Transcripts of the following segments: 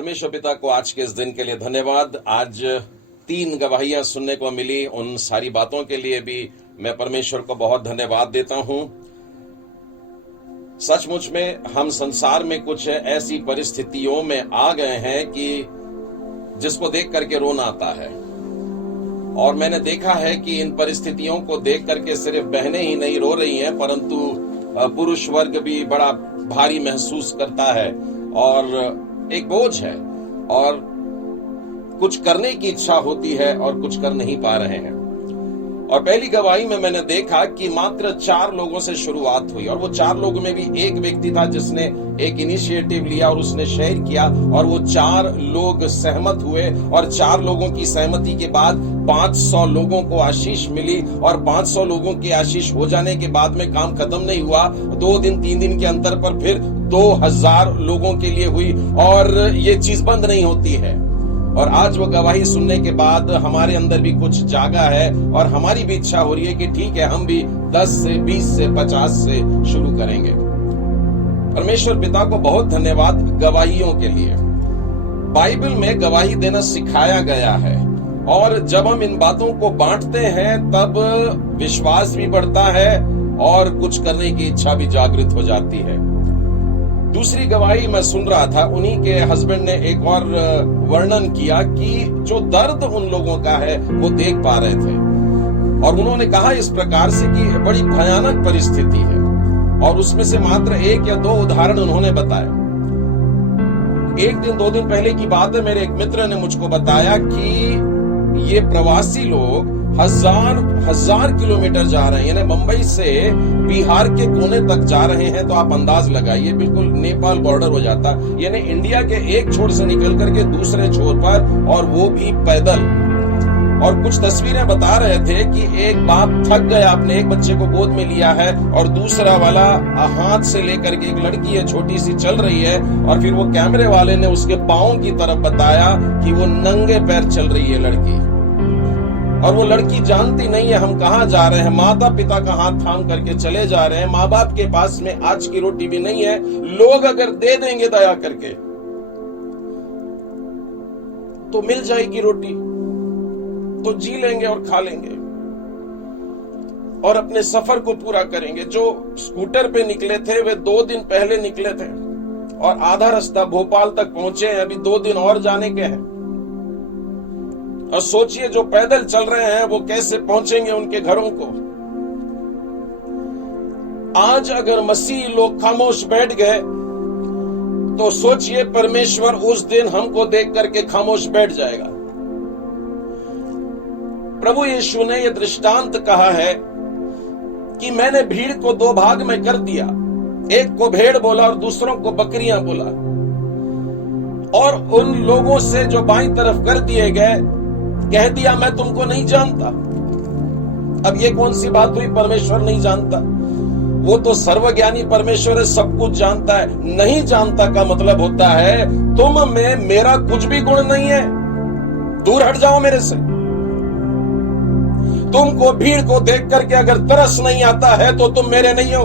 परमेश्वर पिता को आज के इस दिन के लिए धन्यवाद। आज 3 गवाहियां सुनने को मिली, उन सारी बातों के लिए भी मैं परमेश्वर को बहुत धन्यवाद देता हूं। सचमुच में हम संसार में कुछ ऐसी परिस्थितियों में आ गए हैं कि जिसको देख करके रोना आता है। और मैंने देखा है कि इन परिस्थितियों को देख करके सिर्फ बहनें ही नहीं रो रही हैं, परंतु पुरुष वर्ग भी बड़ा भारी महसूस करता है और एक बोझ है और कुछ करने की इच्छा होती है और कुछ कर नहीं पा रहे हैं। और पहली गवाही में मैंने देखा कि मात्र 4 लोगों से शुरुआत हुई और वो 4 लोगों में भी एक व्यक्ति था जिसने एक इनिशिएटिव लिया और उसने शेयर किया और वो 4 लोग सहमत हुए और 4 लोगों की सहमति के बाद 500 लोगों को आशीष मिली और 500 लोगों की आशीष हो जाने के बाद में काम खत्म नहीं हुआ। 2 दिन 3 दिन के अंतर पर फिर 2000 लोगों के लिए हुई और ये चीज बंद नहीं होती है। और आज वो गवाही सुनने के बाद हमारे अंदर भी कुछ जागा है और हमारी भी इच्छा हो रही है कि ठीक है, हम भी 10 से 20 से 50 से शुरू करेंगे। परमेश्वर पिता को बहुत धन्यवाद गवाहियों के लिए। बाइबल में गवाही देना सिखाया गया है और जब हम इन बातों को बांटते हैं तब विश्वास भी बढ़ता है और कुछ करने की इच्छा भी जागृत हो जाती है। दूसरी गवाही मैं सुन रहा था, उन्हीं के हस्बैंड ने एक और वर्णन किया कि जो दर्द उन लोगों का है वो देख पा रहे थे और उन्होंने कहा इस प्रकार से कि बड़ी भयानक परिस्थिति है और उसमें से मात्र 1 या 2 उदाहरण उन्होंने बताया। 1 दिन 2 दिन पहले की बात है, मेरे एक मित्र ने मुझको बताया कि ये प्रवासी लोग हजार किलोमीटर जा रहे हैं, यानी मुंबई से बिहार के कोने तक जा रहे हैं। तो आप अंदाज लगाइए, बिल्कुल नेपाल बॉर्डर हो जाता, यानी इंडिया के एक छोर से निकल करके दूसरे छोर पर, और वो भी पैदल। और कुछ तस्वीरें बता रहे थे कि एक बाप थक गया, अपने एक बच्चे को गोद में लिया है और दूसरा वाला हाथ से लेकर के, एक लड़की है छोटी सी चल रही है और फिर वो कैमरे वाले ने उसके पांव की तरफ बताया कि वो नंगे पैर चल रही है लड़की। और वो लड़की जानती नहीं है हम कहां जा रहे हैं, माता पिता का हाथ थाम करके चले जा रहे हैं। माँ बाप के पास में आज की रोटी भी नहीं है, लोग अगर दे देंगे दया करके तो मिल जाएगी रोटी, तो जी लेंगे और खा लेंगे और अपने सफर को पूरा करेंगे। जो स्कूटर पे निकले थे वे 2 दिन पहले निकले थे और आधा रास्ता भोपाल तक पहुंचे हैं, अभी 2 दिन और जाने के हैं। और सोचिए जो पैदल चल रहे हैं वो कैसे पहुंचेंगे उनके घरों को। आज अगर मसीह लोग खामोश बैठ गए तो सोचिए परमेश्वर उस दिन हमको देख करके खामोश बैठ जाएगा। प्रभु यीशु ने यह दृष्टांत कहा है कि मैंने भीड़ को 2 भाग में कर दिया, एक को भेड़ बोला और दूसरों को बकरियां बोला। और उन लोगों से जो बाईं तरफ कर दिए गए कह दिया मैं तुमको नहीं जानता। अब ये कौन सी बात हुई, परमेश्वर नहीं जानता? वो तो सर्वज्ञानी परमेश्वर है, सब कुछ जानता है। नहीं जानता का मतलब होता है तुम में मेरा कुछ भी गुण नहीं है, दूर हट जाओ मेरे से। तुमको भीड़ को देख करके अगर तरस नहीं आता है तो तुम मेरे नहीं हो,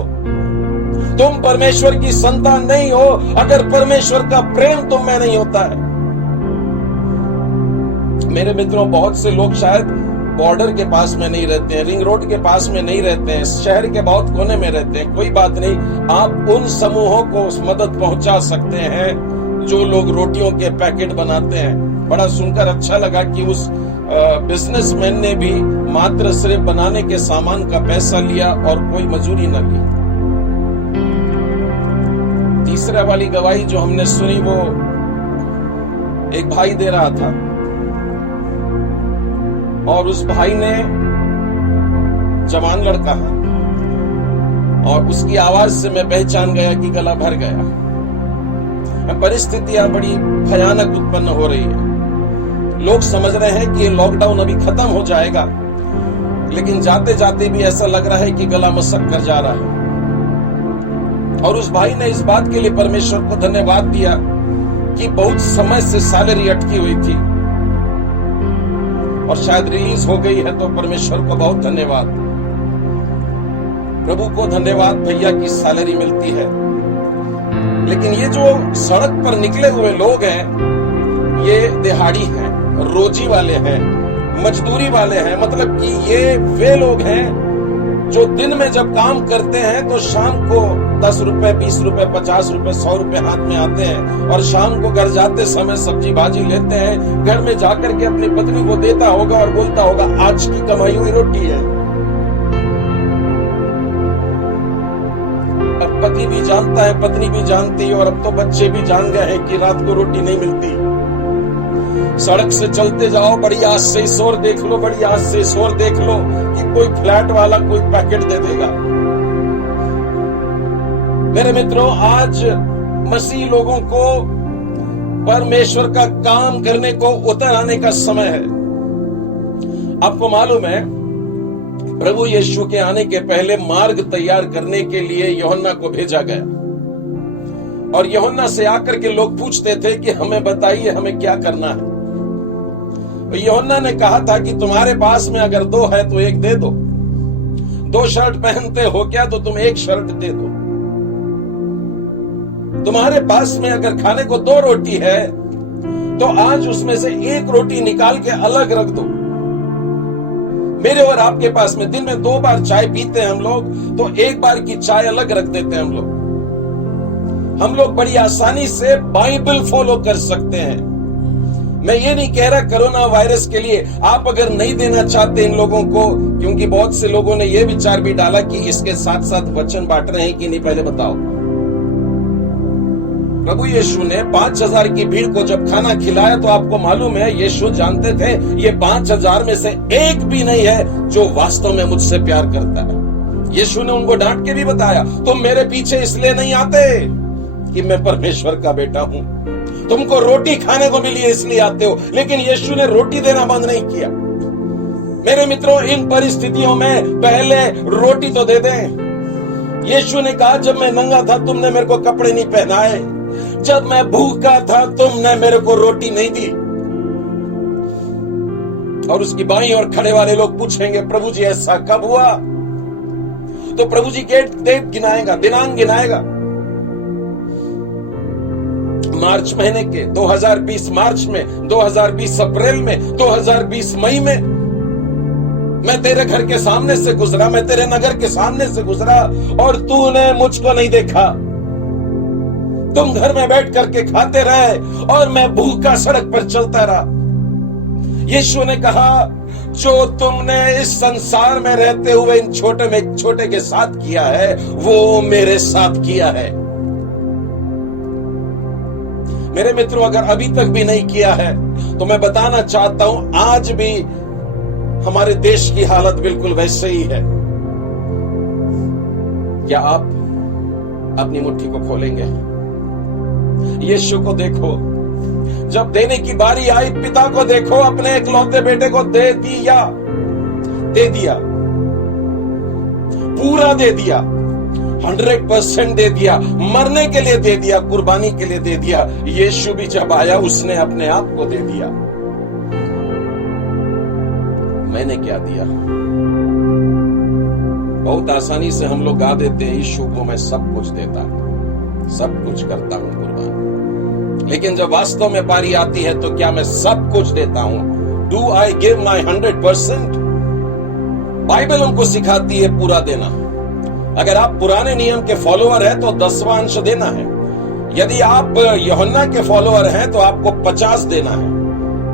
तुम परमेश्वर की संतान नहीं हो अगर परमेश्वर का प्रेम तुम में नहीं होता है। मेरे मित्रों, बहुत से लोग शायद बॉर्डर के पास में नहीं रहते हैं, रिंग रोड के पास में नहीं रहते हैं, शहर के बहुत कोने में रहते हैं। कोई बात नहीं, आप उन समूहों को मदद पहुंचा सकते हैं जो लोग रोटियों के पैकेट बनाते हैं। बड़ा सुनकर अच्छा लगा कि उस बिजनेसमैन ने भी मात्र सिर्फ बनाने के सामान का पैसा लिया और कोई मजूरी न की। तीसरा वाली गवाही जो हमने सुनी वो एक भाई दे रहा था और उस भाई ने, जवान लड़का है और उसकी आवाज से मैं पहचान गया कि गला भर गया। परिस्थितियां बड़ी भयानक उत्पन्न हो रही है। लोग समझ रहे हैं कि ये लॉकडाउन अभी खत्म हो जाएगा, लेकिन जाते जाते भी ऐसा लग रहा है कि गला मसक कर जा रहा है। और उस भाई ने इस बात के लिए परमेश्वर को धन्यवाद दिया कि बहुत समय से सैलरी अटकी हुई थी और शायद रिलीज हो गई है, तो परमेश्वर को बहुत धन्यवाद। प्रभु को धन्यवाद, भैया की सैलरी मिलती है। लेकिन ये जो सड़क पर निकले हुए लोग हैं ये दिहाड़ी हैं, रोजी वाले हैं, मजदूरी वाले हैं। मतलब कि ये वे लोग हैं जो दिन में जब काम करते हैं तो शाम को 10 रुपए, 20 रुपए, 50 रुपए, 100 रुपए हाथ में आते हैं और शाम को घर जाते समय सब्जी भाजी लेते हैं। घर में जाकर के अपनी पत्नी को देता होगा और बोलता होगा आज की कमाई हुई रोटी है। अब पति भी जानता है, पत्नी भी जानती है और अब तो बच्चे भी जान गए हैं कि रात को रोटी नहीं मिलती। सड़क से चलते जाओ, बड़ी आस से शोर देख लो, बड़ी आस से शोर देख लो कि कोई फ्लैट वाला कोई पैकेट दे देगा। मेरे मित्रों, आज मसीह लोगों को परमेश्वर का काम करने को उतर आने का समय है। आपको मालूम है, प्रभु यीशु के आने के पहले मार्ग तैयार करने के लिए यूहन्ना को भेजा गया और यूहन्ना से आकर के लोग पूछते थे कि हमें बताइए हमें क्या करना है। यूहन्ना ने कहा था कि तुम्हारे पास में अगर 2 है तो 1 दे दो, 2 शर्ट पहनते हो क्या तो तुम 1 शर्ट दे दो। तुम्हारे पास में अगर खाने को 2 रोटी है तो आज उसमें से 1 रोटी निकाल के अलग रख दो। मेरे और आपके पास में दिन में 2 बार चाय पीते हैं हम लोग, तो 1 बार की चाय अलग रख देते हैं हम लोग बड़ी आसानी से बाइबल फॉलो कर सकते हैं। मैं ये नहीं कह रहा कोरोना वायरस के लिए आप अगर नहीं देना चाहते इन लोगों को, क्योंकि बहुत से लोगों ने यह विचार भी डाला कि इसके साथ साथ वचन बांट रहे हैं कि नहीं, पहले बताओ। प्रभु यीशु ने 5000 की भीड़ को जब खाना खिलाया तो आपको मालूम है यीशु जानते थे ये 5000 में से 1 भी नहीं है जो वास्तव में मुझसे प्यार करता है। यीशु ने उनको डांट के भी बताया, तुम मेरे पीछे इसलिए नहीं आते कि मैं परमेश्वर का बेटा हूं, तुमको रोटी खाने को मिली है इसलिए आते हो। लेकिन यीशु ने रोटी देना बंद नहीं किया। मेरे मित्रों, इन परिस्थितियों में पहले रोटी तो दे दें। यीशु ने कहा जब मैं नंगा था तुमने मेरे को कपड़े नहीं पहनाए, जब मैं भूखा था तुमने मेरे को रोटी नहीं दी। और उसकी बाईं ओर खड़े वाले लोग पूछेंगे प्रभु जी ऐसा कब हुआ? तो प्रभु जी डेट गिनाएगा, दिनांक गिनाएगा। मार्च महीने के 2020 मार्च में, 2020 अप्रैल में, 2020 मई में मैं तेरे घर के सामने से गुजरा, मैं तेरे नगर के सामने से गुजरा और तूने मुझको नहीं देखा। तुम घर में बैठ करके खाते रहे और मैं भूखा सड़क पर चलता रहा। यीशु ने कहा जो तुमने इस संसार में रहते हुए इन छोटे के साथ किया है वो मेरे साथ किया है। मेरे मित्रों, अगर अभी तक भी नहीं किया है तो मैं बताना चाहता हूं आज भी हमारे देश की हालत बिल्कुल वैसे ही है। क्या आप अपनी मुट्ठी को खोलेंगे? यीशु को देखो, जब देने की बारी आई पिता को देखो, अपने इकलौते बेटे को दे दिया, पूरा दे दिया, 100% दे दिया, मरने के लिए दे दिया, कुर्बानी के लिए दे दिया। यीशु भी जब आया उसने अपने आप को दे दिया। मैंने क्या दिया? बहुत आसानी से हम लोग गा देते हैं यीशु को मैं सब कुछ देता, सब कुछ करता हूं कुर्बान। लेकिन जब वास्तव में बारी आती है तो क्या मैं सब कुछ देता हूं? Do I give my 100%? Bible हमको सिखाती है पूरा देना। अगर आप पुराने नियम के फॉलोअर हैं तो 10वां अंश देना है। यदि आप यूहन्ना के फॉलोअर हैं तो आपको 50 देना है,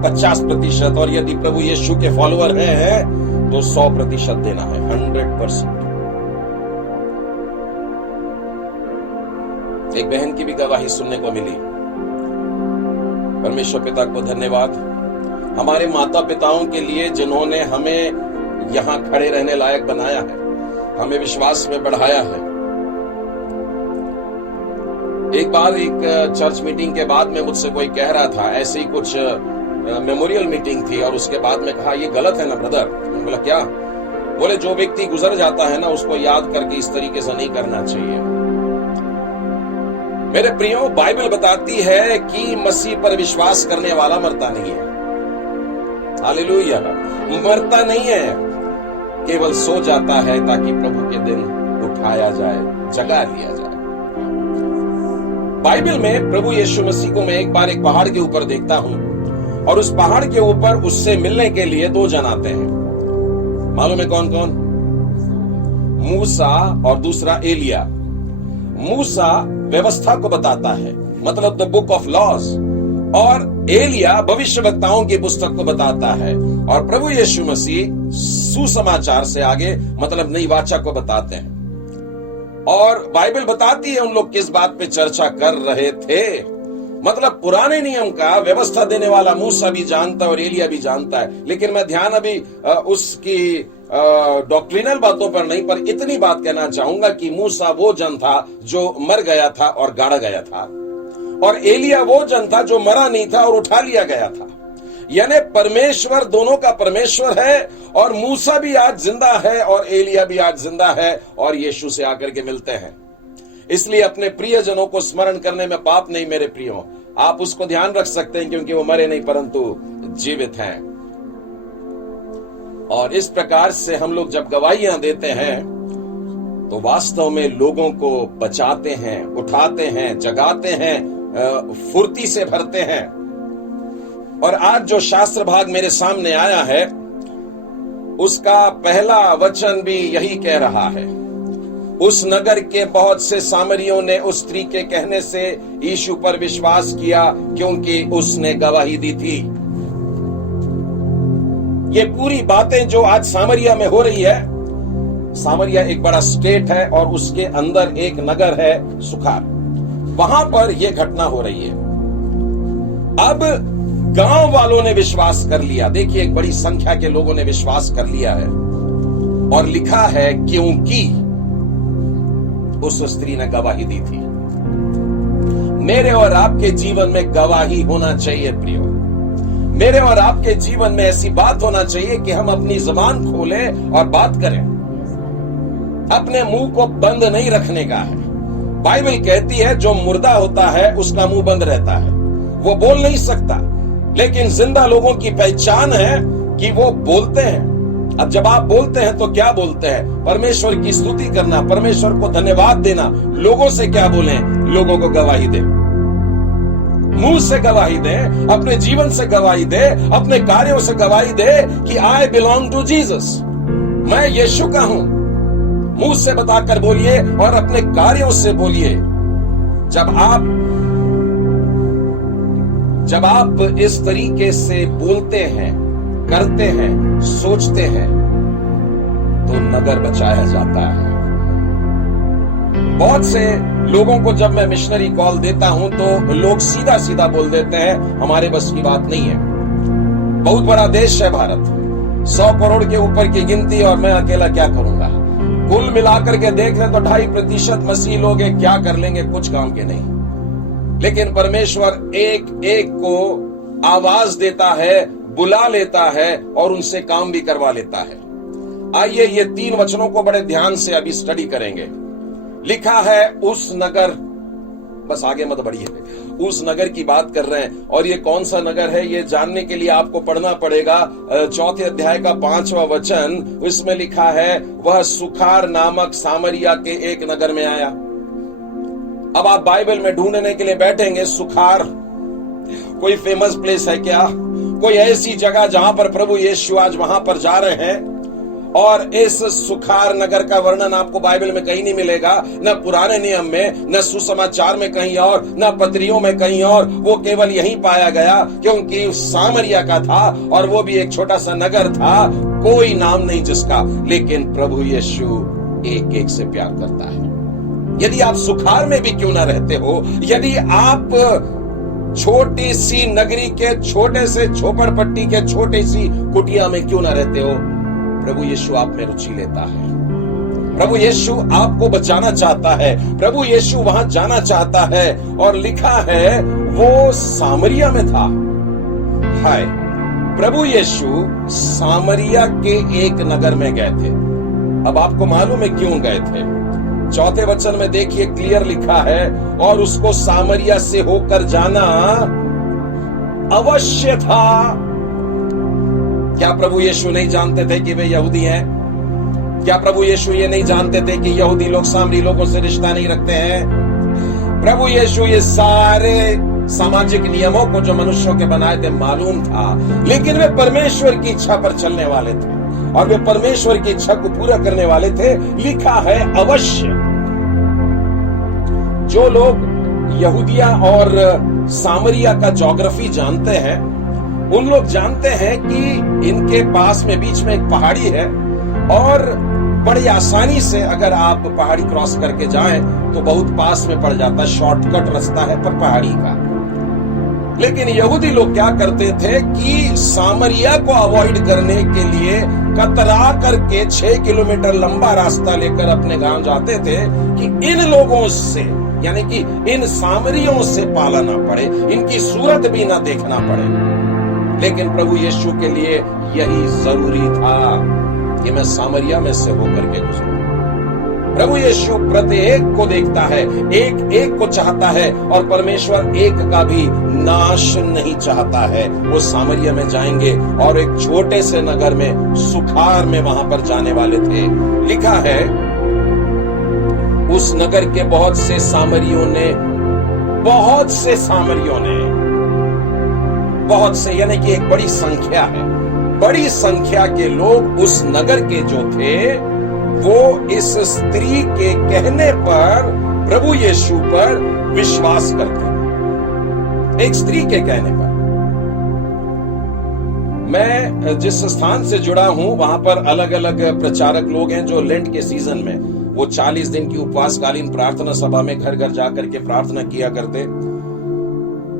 50%। और यदि प्रभु यीशु के फॉलोअर हैं तो 100% देना है, 100%। एक बहन की भी गवाही सुनने को मिली। परमेश्वर पिता को धन्यवाद हमारे माता पिताओं के लिए जिन्होंने हमें यहां खड़े रहने लायक बनाया है, हमें विश्वास में बढ़ाया है। एक बार एक चर्च मीटिंग के बाद में मुझसे कोई कह रहा था, ऐसे ही कुछ मेमोरियल मीटिंग थी और उसके बाद में कहा ये गलत है ना ब्रदर? मैंने बोला क्या? बोले जो व्यक्ति गुजर जाता है ना उसको याद करके इस तरीके से नहीं करना चाहिए। मेरे प्रियो, बाइबल बताती है कि मसीह पर विश्वास करने वाला मरता नहीं है। हालेलुया, मरता नहीं है, केवल सो जाता है ताकि प्रभु के दिन उठाया जाए, जगा लिया जाए। बाइबल में प्रभु यीशु मसीह को मैं एक बार एक पहाड़ के ऊपर देखता हूं और उस पहाड़ के ऊपर उससे मिलने के लिए 2 जन आते हैं। मालूम है कौन कौन? मूसा और दूसरा एलिया। मूसा व्यवस्था को बताता है, मतलब द बुक ऑफ लॉज, और एलिया भविष्यवक्ताओं की पुस्तक को बताता है, और प्रभु यीशु मसीह सुसमाचार से आगे मतलब नई वाचा को बताते हैं। और बाइबल बताती है उन लोग किस बात पे चर्चा कर रहे थे। मतलब पुराने नियम का व्यवस्था देने वाला मूसा भी जानता है और एलिया भी जानता है, लेकिन मैं ध्यान अभी उसकी डॉक्ट्रिनल बातों पर नहीं, पर इतनी बात कहना चाहूंगा कि मूसा वो जन था जो मर गया था और गाड़ा गया था, और एलिया वो जन था जो मरा नहीं था और उठा लिया गया था। यानी परमेश्वर दोनों का परमेश्वर है, और मूसा भी आज जिंदा है और एलिया भी आज जिंदा है, और यीशु से आकर के मिलते हैं। इसलिए अपने प्रियजनों को स्मरण करने में पाप नहीं मेरे प्रियो। आप उसको ध्यान रख सकते हैं क्योंकि वो मरे नहीं परंतु जीवित हैं। और इस प्रकार से हम लोग जब गवाहियां देते हैं तो वास्तव में लोगों को बचाते हैं, उठाते हैं, जगाते हैं, फुर्ती से भरते हैं। और आज जो शास्त्र भाग मेरे सामने आया है उसका पहला वचन भी यही कह रहा है। उस नगर के बहुत से सामरियों ने उस स्त्री के कहने से यीशु पर विश्वास किया क्योंकि उसने गवाही दी थी। ये पूरी बातें जो आज सामरिया में हो रही है, सामरिया एक बड़ा स्टेट है और उसके अंदर एक नगर है सुखार, वहां पर यह घटना हो रही है। अब गांव वालों ने विश्वास कर लिया। देखिए, एक बड़ी संख्या के लोगों ने विश्वास कर लिया है, और लिखा है क्योंकि उस स्त्री ने गवाही दी थी। मेरे और आपके जीवन में गवाही होना चाहिए प्रियो। मेरे और आपके जीवन में ऐसी बात होना चाहिए कि हम अपनी जुबान खोलें और बात करें। अपने मुंह को बंद नहीं रखने का है। बाइबल कहती है जो मुर्दा होता है उसका मुंह बंद रहता है, वो बोल नहीं सकता। लेकिन जिंदा लोगों की पहचान है कि वो बोलते हैं। अब जब आप बोलते हैं तो क्या बोलते हैं? परमेश्वर की स्तुति करना, परमेश्वर को धन्यवाद देना। लोगों से क्या बोलें? लोगों को गवाही दे, मुंह से गवाही दे, अपने जीवन से गवाही दे, अपने कार्यों से गवाही दे कि आई बिलोंग टू जीसस, मैं यीशु का हूं। मुंह से बताकर बोलिए और अपने कार्यों से बोलिए। जब आप इस तरीके से बोलते हैं, करते हैं, सोचते हैं, तो नगर बचाया जाता है। बहुत से लोगों को जब मैं मिशनरी कॉल देता हूं तो लोग सीधा सीधा बोल देते हैं हमारे बस की बात नहीं है। बहुत बड़ा देश है भारत, 100 करोड़ के ऊपर की गिनती, और मैं अकेला क्या करूंगा? कुल मिलाकर के देख ले तो 2.5% मसीह लोग हैं, क्या कर लेंगे? कुछ काम के नहीं। लेकिन परमेश्वर एक एक को आवाज देता है, बुला लेता है और उनसे काम भी करवा लेता है। आइए ये 3 वचनों को बड़े ध्यान से अभी स्टडी करेंगे। लिखा है उस नगर, बस आगे मत बढ़िए, उस नगर की बात कर रहे हैं। और ये कौन सा नगर है ये जानने के लिए आपको पढ़ना पड़ेगा 4 अध्याय का 5वां वचन। इसमें लिखा है वह सुखार नामक सामरिया के एक नगर में आया। अब आप बाइबल में ढूंढने के लिए बैठेंगे सुखार कोई फेमस प्लेस है क्या? कोई ऐसी जगह जहां पर प्रभु यीशु आज वहां पर जा रहे हैं? और इस सुखार नगर का वर्णन आपको बाइबल में कहीं नहीं मिलेगा, न पुराने नियम में, न सुसमाचार में कहीं और, न पत्रियों में कहीं और। वो केवल यहीं पाया गया क्योंकि सामरिया का था और वो भी एक छोटा सा नगर था, कोई नाम नहीं जिसका, लेकिन प्रभु यीशु एक एक से प्यार करता है। यदि आप सुखार में भी क्यों ना रहते हो, यदि आप छोटी सी नगरी के छोटे से झोपड़पट्टी के छोटी सी कुटिया में क्यों ना रहते हो, प्रभु यीशु आप में रुचि लेता है। प्रभु यीशु आपको बचाना चाहता है, प्रभु यीशु वहां जाना चाहता है। और लिखा है वो सामरिया में था। हाय, प्रभु यीशु सामरिया के एक नगर में गए थे। अब आपको मालूम है क्यों गए थे? 4 वचन में देखिए, क्लियर लिखा है और उसको सामरिया से होकर जाना अवश्य था। क्या प्रभु यीशु नहीं जानते थे कि वे यहूदी हैं? क्या प्रभु यीशु ये नहीं जानते थे कि यहूदी लोग सामरी लोगों से रिश्ता नहीं रखते हैं? प्रभु यीशु ये सारे सामाजिक नियमों को जो मनुष्यों के बनाए थे मालूम था, लेकिन वे परमेश्वर की इच्छा पर चलने वाले थे और वे परमेश्वर की इच्छा को पूरा करने वाले थे। लिखा है अवश्य। जो लोग यहूदिया और सामरिया का ज्योग्राफी जानते हैं, उन लोग जानते हैं कि इनके पास में बीच में एक पहाड़ी है और बड़ी आसानी से अगर आप पहाड़ी क्रॉस करके जाएं तो बहुत पास में पड़ जाता है, शॉर्टकट रास्ता है पर पहाड़ी का। लेकिन यहूदी लोग क्या करते थे कि सामरिया को अवॉइड करने के लिए कतरा करके 6 किलोमीटर लंबा रास्ता लेकर अपने गांव जाते थे कि इन लोगों से, यानी कि इन सामरियों से पाला ना पड़े, इनकी सूरत भी ना देखना पड़े। लेकिन प्रभु यीशु के लिए यही जरूरी था कि मैं सामरिया में से होकर के गुजरूं। प्रभु यीशु प्रत्येक को देखता है, एक एक को चाहता है और परमेश्वर एक का भी नाश नहीं चाहता है। वो सामरिया में जाएंगे और एक छोटे से नगर में, सुखार में वहां पर जाने वाले थे। लिखा है उस नगर के बहुत से सामरियों ने यानी कि एक बड़ी संख्या है, बड़ी संख्या के लोग उस नगर के जो थे वो इस स्त्री के कहने पर प्रभु यीशु पर विश्वास करते। एक स्त्री के कहने पर। मैं जिस स्थान से जुड़ा हूं वहां पर अलग अलग प्रचारक लोग हैं जो लेंट के सीजन में वो 40 दिन की उपवासकालीन प्रार्थना सभा में घर घर जाकर के प्रार्थना किया करते।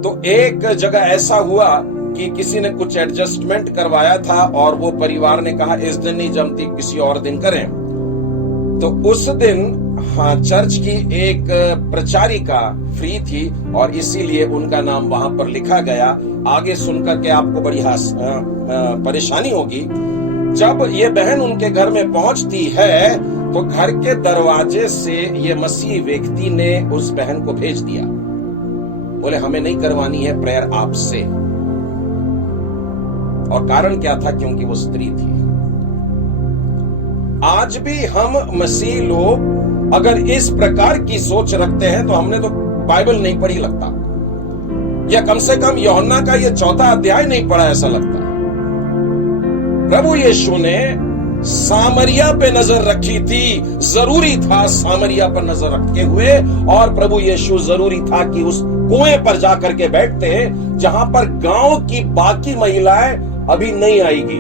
तो एक जगह ऐसा हुआ कि किसी ने कुछ एडजस्टमेंट करवाया था और वो परिवार ने कहा इस दिन नहीं जमती, किसी और दिन करें। तो उस दिन चर्च की एक प्रचारिका फ्री थी और इसीलिए उनका नाम वहां पर लिखा गया। आगे सुनकर के आपको बड़ी परेशानी होगी। जब ये बहन उनके घर में पहुंचती है तो घर के दरवाजे से ये मसीह व्यक्ति ने उस बहन को भेज दिया, बोले हमें नहीं करवानी है प्रेयर आपसे। और कारण क्या था? क्योंकि वो स्त्री थी। आज भी हम मसीह लोग अगर इस प्रकार की सोच रखते हैं तो हमने तो बाइबल नहीं पढ़ी लगता, या कम से कम यूहन्ना का ये 4वां अध्याय नहीं पढ़ा ऐसा लगता। प्रभु यीशु ने सामरिया पे नजर रखी थी, जरूरी था सामरिया पर नजर रखे हुए, और प्रभु यीशु जरूरी था कि उस कुएं पर जाकर के बैठते जहां पर गांव की बाकी महिलाएं अभी नहीं आएगी।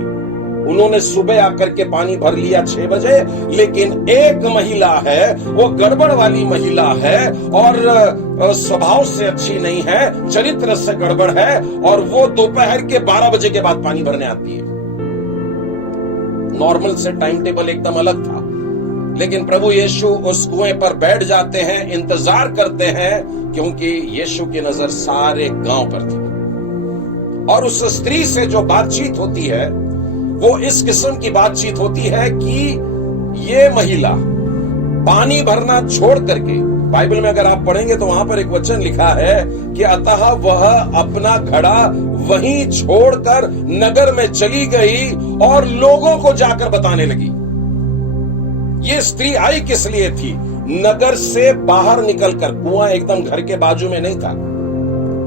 उन्होंने सुबह आकर के पानी भर लिया 6 बजे, लेकिन एक महिला है, वो गड़बड़ वाली महिला है और स्वभाव से अच्छी नहीं है, चरित्र से गड़बड़ है, और वो दोपहर के 12 बजे के बाद पानी भरने आती है। नॉर्मल से टाइम टेबल एकदम अलग था। लेकिन प्रभु यीशु उस कुएं पर बैठ जाते हैं, इंतजार करते हैं, क्योंकि यीशु की नजर सारे गांव पर थी। और उस स्त्री से जो बातचीत होती है वो इस किस्म की बातचीत होती है कि ये महिला पानी भरना छोड़ करके, बाइबल में अगर आप पढ़ेंगे तो वहां पर एक वचन लिखा है कि अतः वह अपना घड़ा वहीं छोड़कर नगर में चली गई और लोगों को जाकर बताने लगी। ये स्त्री आई किस लिए थी? नगर से बाहर निकलकर, कुआं एकदम घर के बाजू में नहीं था,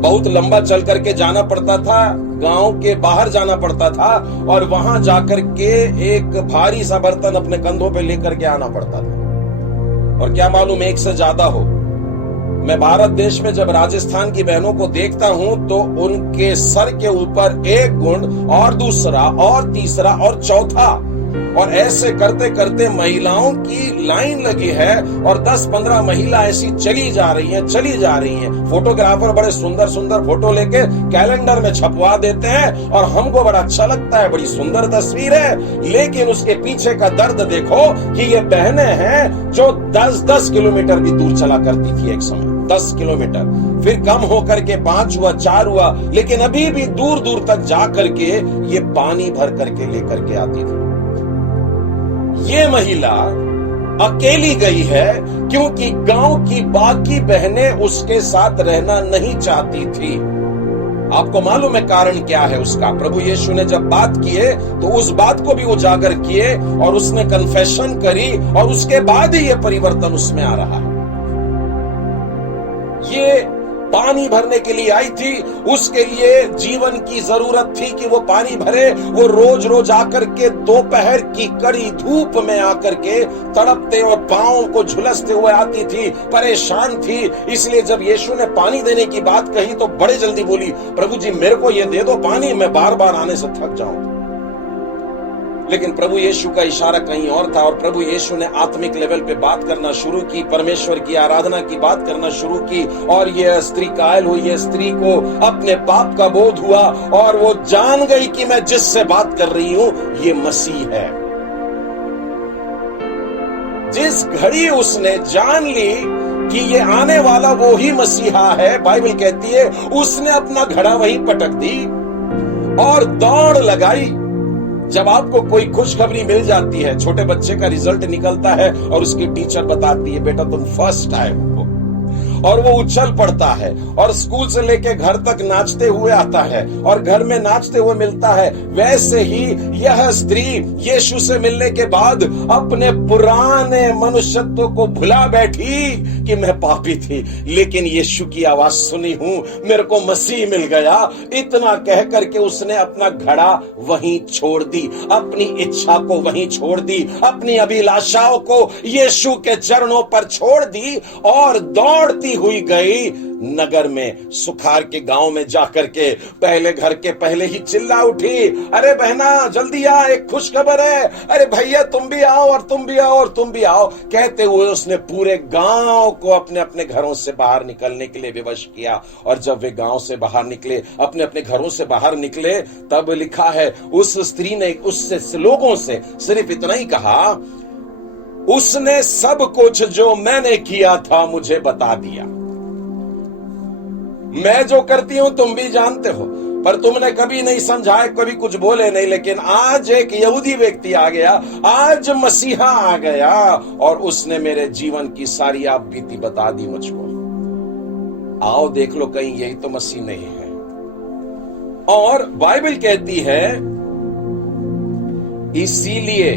बहुत लंबा चल करके जाना पड़ता था, गांव के बाहर जाना पड़ता था, और वहां जाकर के एक भारी सा बर्तन अपने कंधों पे लेकर के आना पड़ता था। और क्या मालूम एक से ज्यादा हो। मैं भारत देश में जब राजस्थान की बहनों को देखता हूं तो उनके सर के ऊपर एक गुंड और दूसरा और तीसरा और चौथा, और ऐसे करते करते महिलाओं की लाइन लगी है और 10-15 महिला ऐसी चली जा रही हैं। फोटोग्राफर बड़े सुंदर सुंदर फोटो लेके कैलेंडर में छपवा देते हैं और हमको बड़ा अच्छा लगता है, बड़ी सुंदर तस्वीर है, लेकिन उसके पीछे का दर्द देखो कि ये बहनें हैं जो 10-10 किलोमीटर भी दूर चला करती थी एक समय, 10 किलोमीटर, फिर कम होकर के 5 हुआ, 4 हुआ, लेकिन अभी भी दूर दूर तक जा करके ये पानी भर करके लेकर के आती थी। ये महिला अकेली गई है क्योंकि गांव की बाकी बहनें उसके साथ रहना नहीं चाहती थी। आपको मालूम है कारण क्या है उसका? प्रभु यीशु ने जब बात किए तो उस बात को भी उजागर किए और उसने कन्फेशन करी, और उसके बाद ही ये परिवर्तन उसमें आ रहा है। ये पानी भरने के लिए आई थी, उसके लिए जीवन की जरूरत थी कि वो पानी भरे। वो रोज रोज आकर के दोपहर की कड़ी धूप में आकर के तड़पते और पांव को झुलसते हुए आती थी, परेशान थी। इसलिए जब यीशु ने पानी देने की बात कही तो बड़े जल्दी बोली, प्रभु जी मेरे को ये दे दो पानी, मैं बार बार आने से थक जाऊं। लेकिन प्रभु यीशु का इशारा कहीं और था और प्रभु यीशु ने आत्मिक लेवल पे बात करना शुरू की, परमेश्वर की आराधना की बात करना शुरू की। और यह स्त्री कायल हुई, यह स्त्री को अपने पाप का बोध हुआ और वो जान गई कि मैं जिससे बात कर रही हूं ये मसीह है। जिस घड़ी उसने जान ली कि ये आने वाला वो ही मसीहा है, बाइबल कहती है उसने अपना घड़ा वहीं पटक दी और दौड़ लगाई। जब आपको कोई खुशखबरी मिल जाती है, छोटे बच्चे का रिजल्ट निकलता है और उसकी टीचर बताती है बेटा तुम फर्स्ट आए हो, और वो उछल पड़ता है और स्कूल से लेके घर तक नाचते हुए आता है और घर में नाचते हुए मिलता है, वैसे ही यह स्त्री यीशु से मिलने के बाद अपने पुराने मनुष्यत्व को भुला बैठी कि मैं पापी थी, लेकिन यीशु की आवाज सुनी हूं, मेरे को मसीह मिल गया। इतना कह करके उसने अपना घड़ा वहीं छोड़ दी, अपनी इच्छा को वहीं छोड़ दी, अपनी अभिलाषाओं को यीशु के चरणों पर छोड़ दी और दौड़ती हुई गई नगर में। सुखार के गांव में जाकर के पहले घर के पहले ही चिल्ला उठी, अरे बहना जल्दी आ, एक खुश खबर है, अरे भैया तुम भी आओ और तुम भी आओ और तुम भी आओ। कहते हुए उसने पूरे गांव को अपने अपने घरों से बाहर निकलने के लिए विवश किया। और जब वे गांव से बाहर निकले, अपने अपने घरों से बाहर निकले, तब लिखा है उस स्त्री ने उससे लोगों से सिर्फ इतना ही कहा, उसने सब कुछ जो मैंने किया था मुझे बता दिया। मैं जो करती हूं तुम भी जानते हो, पर तुमने कभी नहीं समझाया, कभी कुछ बोले नहीं। लेकिन आज एक यहूदी व्यक्ति आ गया, आज मसीहा आ गया और उसने मेरे जीवन की सारी आप बीती बता दी मुझको। आओ देख लो कहीं यही तो मसीह नहीं है। और बाइबल कहती है इसीलिए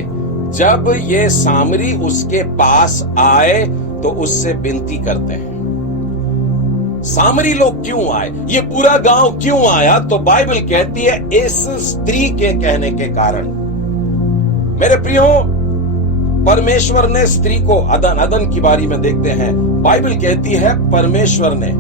जब ये सामरी उसके पास आए तो उससे विनती करते हैं। सामरी लोग क्यों आए, ये पूरा गांव क्यों आया, तो बाइबल कहती है इस स्त्री के कहने के कारण। मेरे प्रियो, परमेश्वर ने स्त्री को अदन की बारी में देखते हैं। बाइबल कहती है परमेश्वर ने,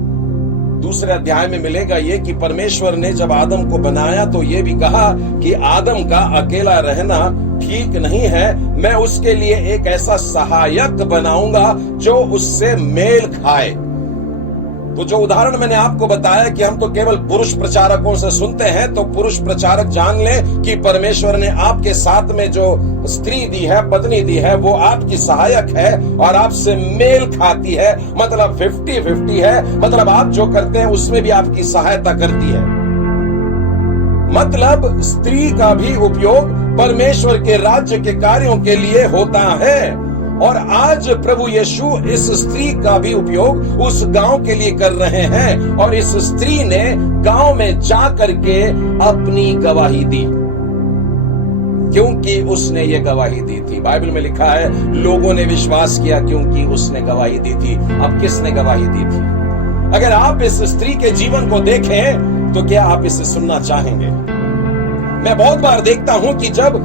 दूसरे अध्याय में मिलेगा ये कि परमेश्वर ने जब आदम को बनाया तो ये भी कहा कि आदम का अकेला रहना ठीक नहीं है, मैं उसके लिए एक ऐसा सहायक बनाऊंगा जो उससे मेल खाए। तो जो उदाहरण मैंने आपको बताया कि हम तो केवल पुरुष प्रचारकों से सुनते हैं, तो पुरुष प्रचारक जान ले कि परमेश्वर ने आपके साथ में जो स्त्री दी है, पत्नी दी है, वो आपकी सहायक है और आपसे मेल खाती है। मतलब 50-50 है, मतलब आप जो करते हैं उसमें भी आपकी सहायता करती है। मतलब स्त्री का भी उपयोग परमेश्वर के राज्य के कार्यों के लिए होता है। और आज प्रभु यीशु इस स्त्री का भी उपयोग उस गांव के लिए कर रहे हैं। और इस स्त्री ने गांव में जा करके अपनी गवाही दी, क्योंकि उसने ये गवाही दी थी। बाइबल में लिखा है लोगों ने विश्वास किया क्योंकि उसने गवाही दी थी। अब किसने गवाही दी थी? अगर आप इस स्त्री के जीवन को देखें तो क्या आप इसे सुनना चाहेंगे? मैं बहुत बार देखता हूं कि जब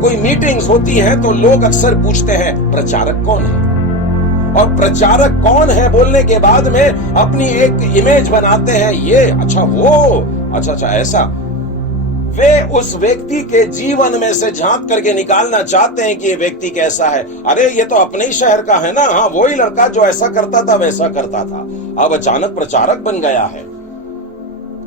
कोई मीटिंग्स होती हैं तो लोग अक्सर पूछते हैं प्रचारक कौन है, और प्रचारक कौन है बोलने के बाद में अपनी एक इमेज बनाते हैं, ये अच्छा वो अच्छा ऐसा। वे उस व्यक्ति के जीवन में से झांक करके निकालना चाहते हैं कि ये व्यक्ति कैसा है। अरे ये तो अपने ही शहर का है ना, हाँ वही लड़का जो ऐसा करता था वैसा करता था, अब अचानक प्रचारक बन गया है।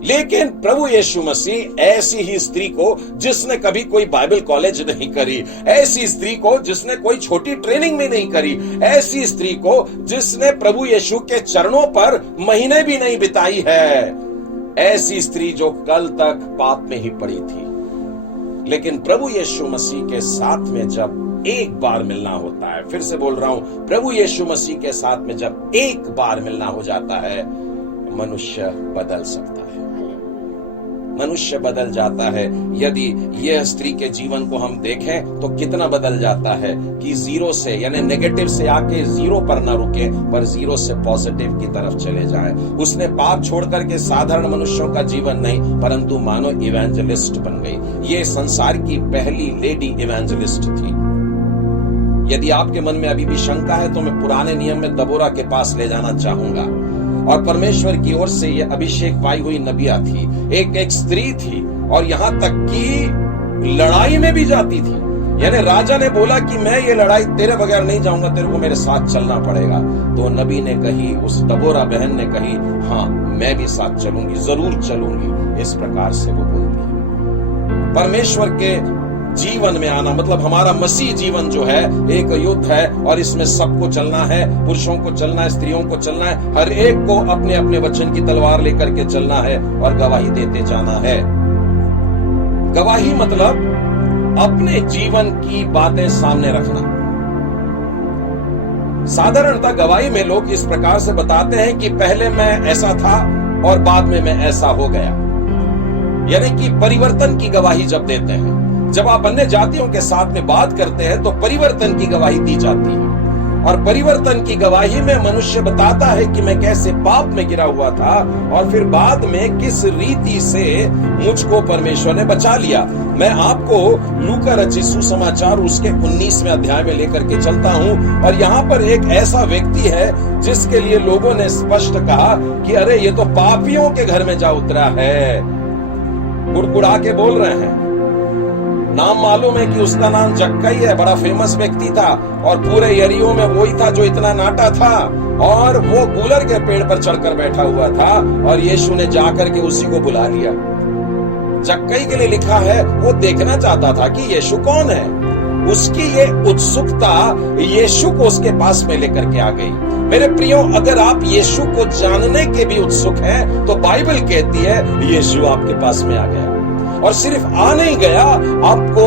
लेकिन प्रभु यीशु मसीह ऐसी ही स्त्री को जिसने कभी कोई बाइबल कॉलेज नहीं करी, ऐसी स्त्री को जिसने कोई छोटी ट्रेनिंग में नहीं करी, ऐसी स्त्री को जिसने प्रभु यीशु के चरणों पर महीने भी नहीं बिताई है, ऐसी स्त्री जो कल तक पाप में ही पड़ी थी, लेकिन प्रभु यीशु मसीह के साथ में जब एक बार मिलना होता है, फिर से बोल रहा हूं, प्रभु यीशु मसीह के साथ में जब एक बार मिलना हो जाता है, मनुष्य बदल सकता है। मनुष्य बदल जाता है। यदि यह स्त्री के जीवन को हम देखें तो कितना बदल जाता है कि जीरो से यानी नेगेटिव से आके जीरो पर ना रुके, पर जीरो से पॉजिटिव की तरफ चले जाएं। उसने पाप छोड़ करके साधारण मनुष्यों का जीवन नहीं, परंतु मानो इवेंजलिस्ट बन गई। ये संसार की पहली लेडी इवेंजलिस्ट थी। यदि आपके मन में अभी भी शंका है तो मैं पुराने नियम में दबोरा के पास ले जाना चाहूंगा। और परमेश्वर की ओर से यह अभिषेक पाई हुई नबिया थी, एक स्त्री थी, और यहां तक कि लड़ाई में भी जाती थी। यानी राजा ने बोला कि मैं ये लड़ाई तेरे बगैर नहीं जाऊंगा, तेरे को मेरे साथ चलना पड़ेगा। तो नबी ने कही, उस दबोरा बहन ने कही, हाँ मैं भी साथ चलूंगी, जरूर चलूंगी। इस प्रकार से वो बोलती है। परमेश्वर के जीवन में आना मतलब हमारा मसीह जीवन जो है एक युद्ध है, और इसमें सबको चलना है, पुरुषों को चलना है, स्त्रियों को चलना है, हर एक को अपने अपने वचन की तलवार लेकर के चलना है और गवाही देते जाना है। गवाही मतलब अपने जीवन की बातें सामने रखना। साधारणतः गवाही में लोग इस प्रकार से बताते हैं कि पहले मैं ऐसा था और बाद में मैं ऐसा हो गया, यानी कि परिवर्तन की गवाही जब देते हैं। जब आप अन्य जातियों के साथ में बात करते हैं तो परिवर्तन की गवाही दी जाती है, और परिवर्तन की गवाही में मनुष्य बताता है कि मैं कैसे पाप में गिरा हुआ था और फिर बाद में किस रीति से मुझको परमेश्वर ने बचा लिया। मैं आपको लूका रचित सुसमाचार उसके 19वें अध्याय में लेकर के चलता हूं, और यहाँ पर एक ऐसा व्यक्ति है जिसके लिए लोगों ने स्पष्ट कहा कि अरे ये तो पापियों के घर में जा उतरा है। कुड़कुड़ा के बोल रहे हैं। नाम मालूम है कि उसका नाम जक्कई है, बड़ा फेमस व्यक्ति था, और पूरे यरीहो में वही था जो इतना नाटा था, और वो गूलर के पेड़ पर चढ़कर बैठा हुआ था, और यीशु ने जाकर के उसी को बुला लिया। जक्कई के लिए लिखा है वो देखना चाहता था कि यीशु कौन है। उसकी ये उत्सुकता यीशु को उसके पास में लेकर के आ गई। मेरे प्रियो, अगर आप यीशु को जानने के भी उत्सुक हैं तो बाइबल कहती है यीशु आपके पास में आ गया, और सिर्फ आ नहीं गया, आपको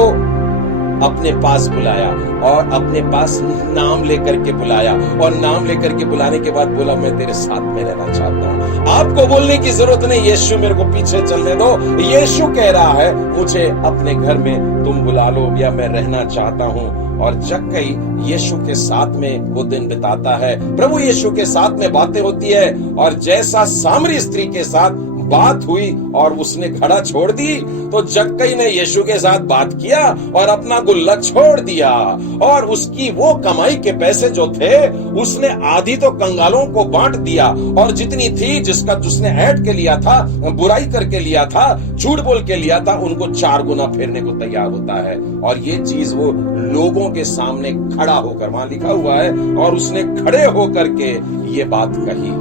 अपने पास बुलाया, और अपने पास नाम लेकर के बुलाया, और नाम लेकर के बुलाने के बाद बोला मैं तेरे साथ में रहना चाहता हूं। आपको बोलने की जरूरत नहीं, यीशु मेरे को पीछे चलने दो। यीशु कह रहा है मुझे अपने घर में तुम बुला लो, या मैं रहना चाहता हूं। और जक्कई यीशु के साथ में वो दिन बिताता है, प्रभु यीशु के साथ में बातें होती है, और जैसा सामरी स्त्री के साथ बात हुई और उसने घड़ा छोड़ दी, तो जक्कई ने यीशु के साथ बात किया और अपना गुल्लक छोड़ दिया, और उसकी वो कमाई के पैसे जो थे उसने आधी तो कंगालों को बांट दिया, और जितनी थी जिसने ऐड के लिया था, बुराई करके लिया था, झूठ बोल के लिया था, उनको 4 गुना फेरने को तैयार होता है। और ये चीज वो लोगों के सामने खड़ा होकर, वहां लिखा हुआ है, और उसने खड़े होकर के ये बात कही,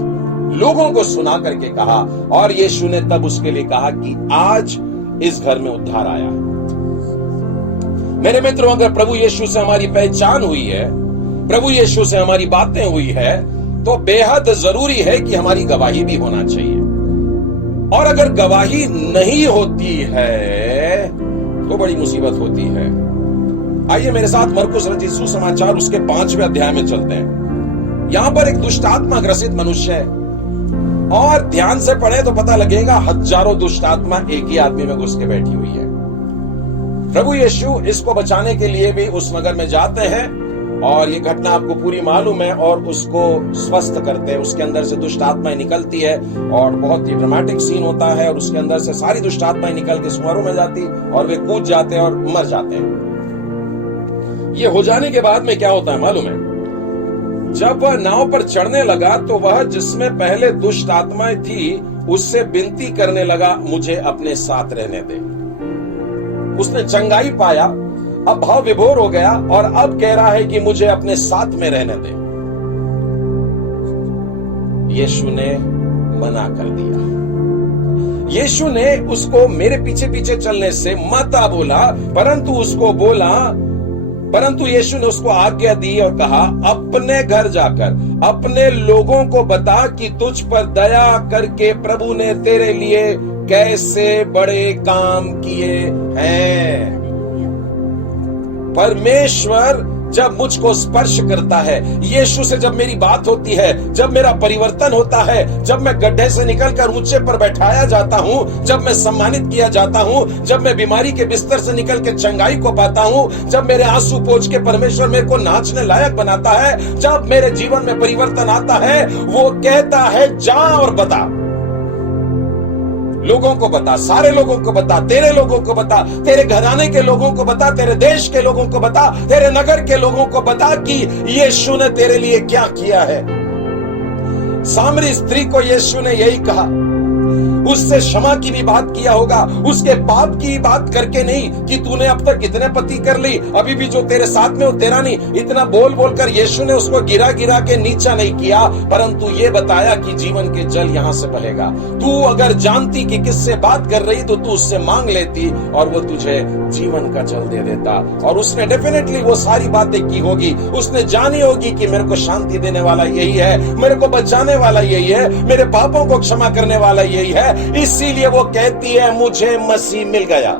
लोगों को सुना करके कहा, और यीशु ने तब उसके लिए कहा कि आज इस घर में उद्धार आया। मेरे मित्रों, अगर प्रभु यीशु से हमारी पहचान हुई है, प्रभु यीशु से हमारी बातें हुई है, तो बेहद जरूरी है कि हमारी गवाही भी होना चाहिए। और अगर गवाही नहीं होती है तो बड़ी मुसीबत होती है। आइए मेरे साथ मरकुस रचित सुसमाचार उसके 5वें अध्याय में चलते हैं। यहां पर एक दुष्ट आत्मा ग्रसित मनुष्य है, और ध्यान से पढ़े तो पता लगेगा हजारों दुष्ट आत्मा एक ही आदमी में घुस के बैठी हुई है। प्रभु यीशु इसको बचाने के लिए भी उस नगर में जाते हैं, और ये घटना आपको पूरी मालूम है, और उसको स्वस्थ करते हैं। उसके अंदर से दुष्ट आत्माएं निकलती है, और बहुत ही ड्रामेटिक सीन होता है, और उसके अंदर से सारी दुष्ट आत्माएं निकल के सुअरों में जाती, और वे कूद जाते हैं और मर जाते हैं। ये हो जाने के बाद में क्या होता है मालूम है? जब वह नाव पर चढ़ने लगा तो वह जिसमें पहले दुष्ट आत्माएं थी उससे विनती करने लगा, मुझे अपने साथ रहने दे। उसने चंगाई पाया, अब भाव विभोर हो गया, और अब कह रहा है कि मुझे अपने साथ में रहने दे। यीशु ने मना कर दिया। यीशु ने उसको मेरे पीछे पीछे चलने से मत बोला, परंतु यीशु ने उसको आज्ञा दी और कहा, अपने घर जाकर अपने लोगों को बता कि तुझ पर दया करके प्रभु ने तेरे लिए कैसे बड़े काम किए हैं। परमेश्वर जब मुझको स्पर्श करता है, यीशु से जब मेरी बात होती है, जब मेरा परिवर्तन होता है, जब मैं गड्ढे से निकलकर ऊंचे पर बैठाया जाता हूं, जब मैं सम्मानित किया जाता हूं, जब मैं बीमारी के बिस्तर से निकल के चंगाई को पाता हूं, जब मेरे आंसू पोंछ के परमेश्वर मेरे को नाचने लायक बनाता है, जब मेरे जीवन में परिवर्तन आता है, वो कहता है जा और बता, लोगों को बता, सारे लोगों को बता, तेरे लोगों को बता, तेरे घराने के लोगों को बता, तेरे देश के लोगों को बता, तेरे नगर के लोगों को बता कि यीशु ने तेरे लिए क्या किया है। सामरी स्त्री को यीशु ने यही कहा, उससे क्षमा की भी बात किया होगा, उसके पाप की बात करके नहीं कि तूने अब तक इतने पति कर ली, अभी भी जो तेरे साथ में वो तेरा नहीं, इतना बोल बोल कर यीशु ने उसको गिरा गिरा के नीचा नहीं किया, परंतु ये बताया कि जीवन के जल यहां से बहेगा। तू अगर जानती कि किससे बात कर रही तो तू उससे मांग लेती और वो तुझे जीवन का जल दे देता। और उसने डेफिनेटली वो सारी बातें की होगी, उसने जानी होगी कि मेरे को शांति देने वाला यही है, मेरे को बचाने वाला यही है, मेरे पापों को क्षमा करने वाला यही है, इसीलिए वो कहती है मुझे मसीह मिल गया।